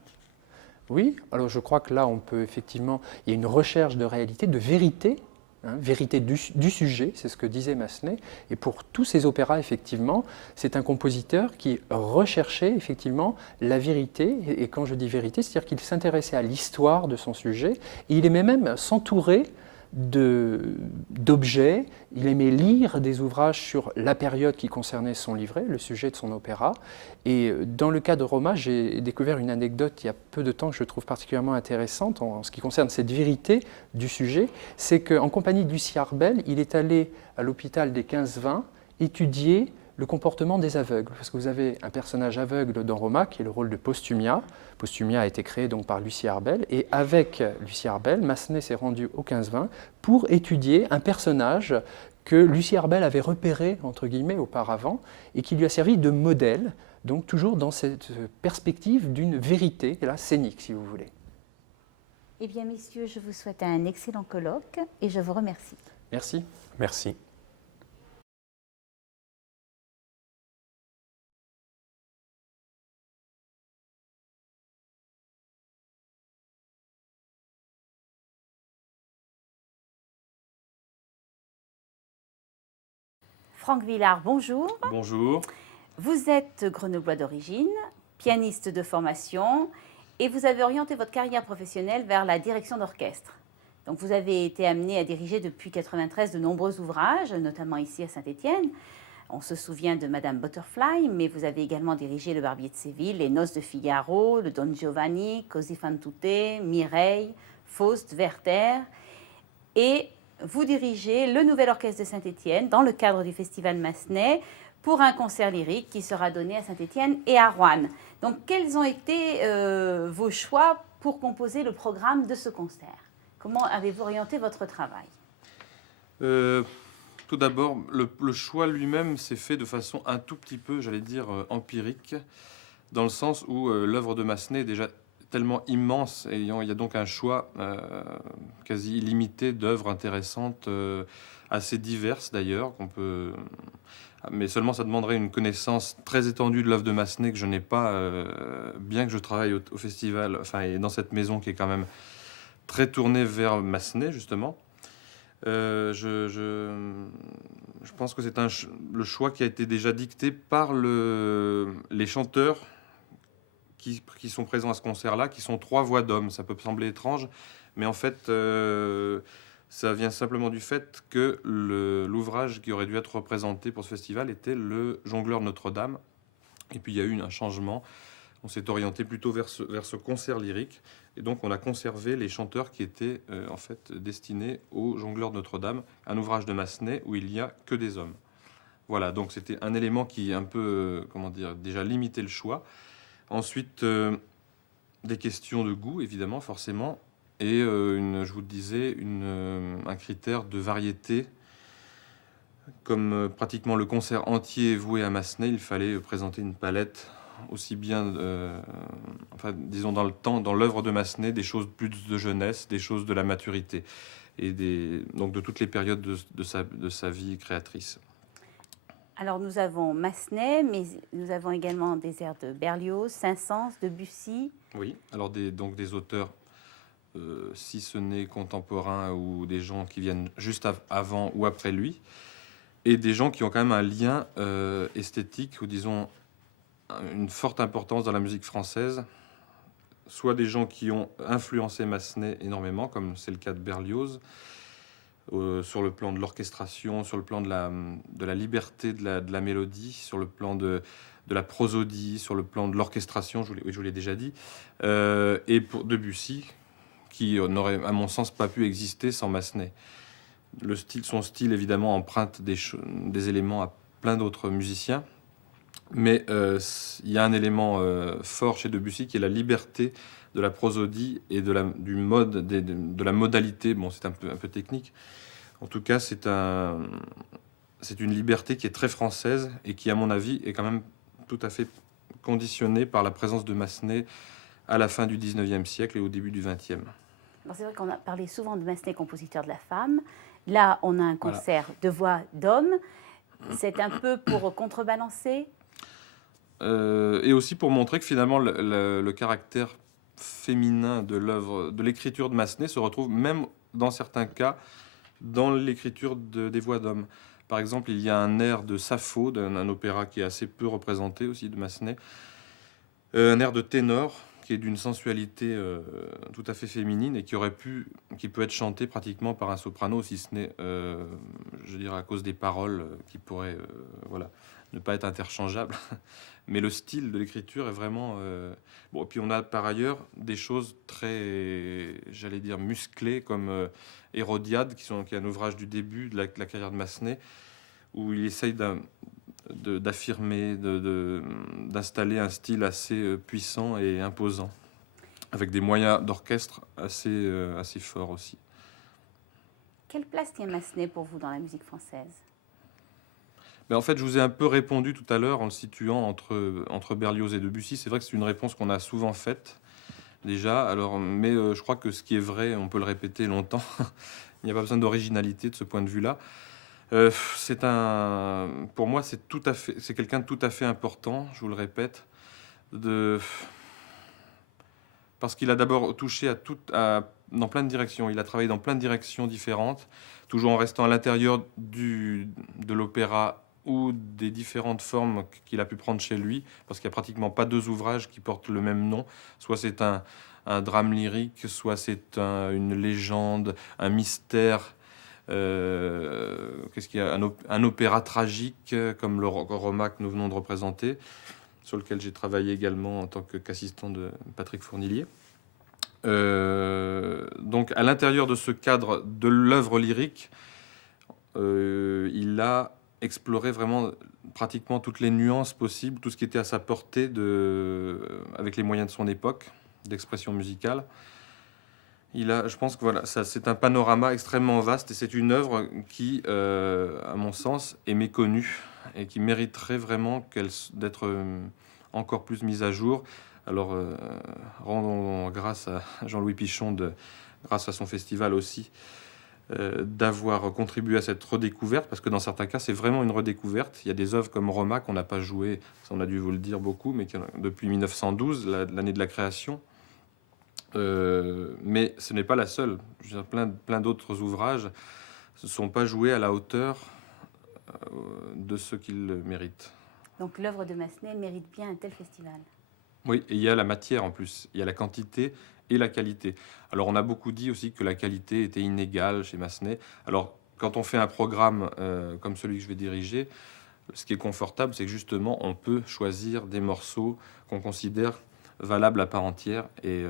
Oui, alors je crois que là, on peut effectivement... Il y a une recherche de réalité, de vérité, vérité du sujet, c'est ce que disait Massenet. Et pour tous ces opéras, effectivement, c'est un compositeur qui recherchait effectivement la vérité. Et quand je dis vérité, c'est-à-dire qu'il s'intéressait à l'histoire de son sujet. Et il aimait même s'entourer d'objets. Il aimait lire des ouvrages sur la période qui concernait son livret, le sujet de son opéra. Et dans le cas de Roma, j'ai découvert une anecdote il y a peu de temps que je trouve particulièrement intéressante en ce qui concerne cette vérité du sujet. C'est qu'en compagnie de Lucie Arbel, il est allé à l'hôpital des 15-20 étudier le comportement des aveugles. Parce que vous avez un personnage aveugle dans Roma qui est le rôle de Postumia. Postumia a été créé donc par Lucie Arbel. Et avec Lucie Arbel, Massenet s'est rendu au 15-20 pour étudier un personnage que Lucie Arbel avait repéré, entre guillemets, auparavant, et qui lui a servi de modèle, donc toujours dans cette perspective d'une vérité, là, scénique, si vous voulez. Eh bien, messieurs, je vous souhaite un excellent colloque et je vous remercie. Merci. Merci. Franck Villard, bonjour. Bonjour. Vous êtes grenoblois d'origine, pianiste de formation, et vous avez orienté votre carrière professionnelle vers la direction d'orchestre. Donc vous avez été amené à diriger depuis 1993 de nombreux ouvrages, notamment ici à Saint-Étienne. On se souvient de Madame Butterfly, mais vous avez également dirigé Le Barbier de Séville, Les Noces de Figaro, Le Don Giovanni, Così fan tutte, Mireille, Faust, Werther. Et vous dirigez le Nouvel Orchestre de Saint-Étienne dans le cadre du Festival Massenet pour un concert lyrique qui sera donné à Saint-Étienne et à Roanne. Donc, quels ont été vos choix pour composer le programme de ce concert? Comment avez-vous orienté votre travail? Tout d'abord, le choix lui-même s'est fait de façon un tout petit peu, j'allais dire, empirique, dans le sens où l'œuvre de Massenet est déjà tellement immense, et il y a donc un choix quasi illimité d'œuvres intéressantes, assez diverses d'ailleurs, qu'on peut... Mais seulement ça demanderait une connaissance très étendue de l'œuvre de Massenet que je n'ai pas, bien que je travaille au festival, enfin, et dans cette maison qui est quand même très tournée vers Massenet, justement. Je pense que c'est le choix qui a été déjà dicté par les chanteurs qui sont présents à ce concert-là, qui sont 3 voix d'hommes. Ça peut sembler étrange, mais en fait, ça vient simplement du fait que l'ouvrage qui aurait dû être représenté pour ce festival était le Jongleur de Notre-Dame. Et puis il y a eu un changement. On s'est orienté plutôt vers ce concert lyrique. Et donc on a conservé les chanteurs qui étaient en fait destinés au Jongleur de Notre-Dame, un ouvrage de Massenet où il n'y a que des hommes. Voilà, donc c'était un élément qui un peu, comment dire, déjà limitait le choix. Ensuite, des questions de goût, évidemment, forcément, et je vous le disais, un critère de variété. Comme pratiquement le concert entier est voué à Massenet, il fallait présenter une palette aussi bien, enfin, disons dans le temps, dans l'œuvre de Massenet, des choses plus de jeunesse, des choses de la maturité, et donc de toutes les périodes de sa vie créatrice. Alors nous avons Massenet, mais nous avons également des airs de Berlioz, Saint-Saëns, Debussy. Oui, alors donc des auteurs, si ce n'est contemporains ou des gens qui viennent juste avant ou après lui, et des gens qui ont quand même un lien esthétique, ou disons une forte importance dans la musique française, soit des gens qui ont influencé Massenet énormément, comme c'est le cas de Berlioz, sur le plan de l'orchestration, sur le plan de la liberté de la mélodie, sur le plan de la prosodie, sur le plan de l'orchestration, je vous l'ai déjà dit, et pour Debussy, qui n'aurait, à mon sens, pas pu exister sans Massenet. Son style, évidemment, emprunte des éléments à plein d'autres musiciens, mais il y a un élément fort chez Debussy qui est la liberté de la prosodie et de la modalité. Bon, c'est un peu technique. En tout cas, c'est une liberté qui est très française et qui, à mon avis, est quand même tout à fait conditionnée par la présence de Massenet à la fin du 19e siècle et au début du 20e. C'est vrai qu'on a parlé souvent de Massenet, compositeur de la femme. Là, on a un concert de voix d'homme. C'est un peu pour contrebalancer. Et aussi pour montrer que finalement le caractère féminin de l'écriture de Massenet se retrouve même dans certains cas dans l'écriture des voix d'hommes. Par exemple, il y a un air de Sappho, d'un opéra qui est assez peu représenté aussi de Massenet, un air de ténor qui est d'une sensualité tout à fait féminine et qui peut être chanté pratiquement par un soprano, si ce n'est, je dirais, à cause des paroles qui pourraient, ne pas être interchangeables. Mais le style de l'écriture est vraiment... Bon, et puis on a par ailleurs des choses très, j'allais dire, musclées, comme Hérodiade, qui est un ouvrage du début de la carrière de Massenet, où il essaye d'affirmer, d'installer un style assez puissant et imposant, avec des moyens d'orchestre assez forts aussi. Quelle place tient Massenet pour vous dans la musique française ? En fait, je vous ai un peu répondu tout à l'heure en le situant entre Berlioz et Debussy. C'est vrai que c'est une réponse qu'on a souvent faite déjà. Alors, mais je crois que ce qui est vrai, on peut le répéter longtemps. Il n'y a pas besoin d'originalité de ce point de vue-là. Pour moi, c'est quelqu'un de tout à fait important. Je vous le répète, parce qu'il a d'abord touché dans plein de directions. Il a travaillé dans plein de directions différentes, toujours en restant à l'intérieur de l'opéra ou des différentes formes qu'il a pu prendre chez lui, parce qu'il n'y a pratiquement pas deux ouvrages qui portent le même nom. Soit c'est un drame lyrique, soit c'est une légende, un mystère. Qu'est-ce qu'il y a, un opéra tragique, comme le Roma que nous venons de représenter, sur lequel j'ai travaillé également en tant qu'assistant de Patrick Fournillier. Donc, à l'intérieur de ce cadre de l'œuvre lyrique, il a exploré vraiment pratiquement toutes les nuances possibles, tout ce qui était à sa portée avec les moyens de son époque d'expression musicale. Je pense que c'est un panorama extrêmement vaste et c'est une œuvre qui, à mon sens, est méconnue et qui mériterait vraiment d'être encore plus mise à jour. Alors, rendons grâce à Jean-Louis Pichon, grâce à son festival aussi, d'avoir contribué à cette redécouverte, parce que dans certains cas, c'est vraiment une redécouverte. Il y a des œuvres comme Roma qu'on n'a pas joué, ça on a dû vous le dire beaucoup, mais depuis 1912, l'année de la création. Mais ce n'est pas la seule. Je veux dire, plein d'autres ouvrages ne sont pas joués à la hauteur de ce qu'ils méritent. Donc l'œuvre de Massenet mérite bien un tel festival. Oui, et il y a la matière en plus, il y a la quantité et la qualité. Alors on a beaucoup dit aussi que la qualité était inégale chez Massenet. Alors quand on fait un programme comme celui que je vais diriger, ce qui est confortable, c'est que justement on peut choisir des morceaux qu'on considère valables à part entière et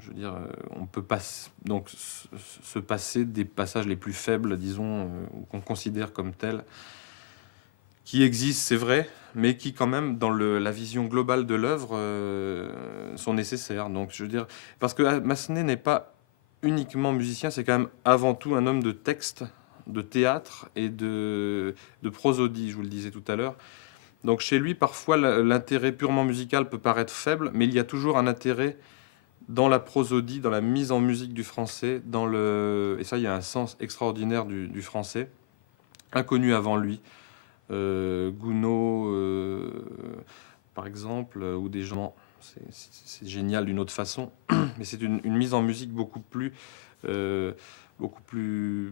je veux dire, on peut pas donc se passer des passages les plus faibles, disons, qu'on considère comme tels. qui existent, c'est vrai, mais qui quand même, dans la vision globale de l'œuvre, sont nécessaires. Donc, je veux dire, parce que Massenet n'est pas uniquement musicien, c'est quand même avant tout un homme de texte, de théâtre et de prosodie, je vous le disais tout à l'heure. Donc chez lui, parfois, l'intérêt purement musical peut paraître faible, mais il y a toujours un intérêt dans la prosodie, dans la mise en musique du français, et ça, il y a un sens extraordinaire du français, inconnu avant lui. Gounod, par exemple, ou des gens, c'est génial d'une autre façon, mais c'est une mise en musique beaucoup plus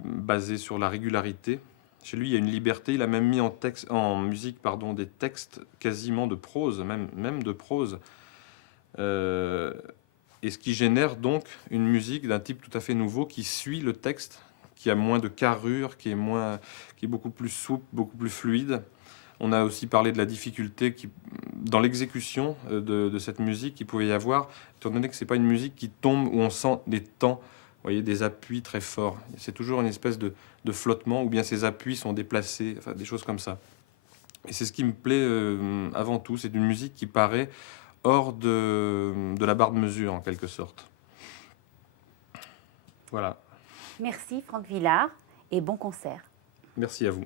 basée sur la régularité. Chez lui, il y a une liberté. Il a même mis en musique des textes quasiment de prose, même de prose. Et ce qui génère donc une musique d'un type tout à fait nouveau qui suit le texte, qui a moins de carrure, qui est beaucoup plus souple, beaucoup plus fluide. On a aussi parlé de la difficulté dans l'exécution de cette musique qu'il pouvait y avoir, étant donné que ce n'est pas une musique qui tombe où on sent des temps, vous voyez, des appuis très forts. C'est toujours une espèce de flottement, ou bien ces appuis sont déplacés, enfin, des choses comme ça. Et c'est ce qui me plaît avant tout, c'est une musique qui paraît hors de la barre de mesure, en quelque sorte. Voilà. Merci Franck Villard et bon concert. Merci à vous.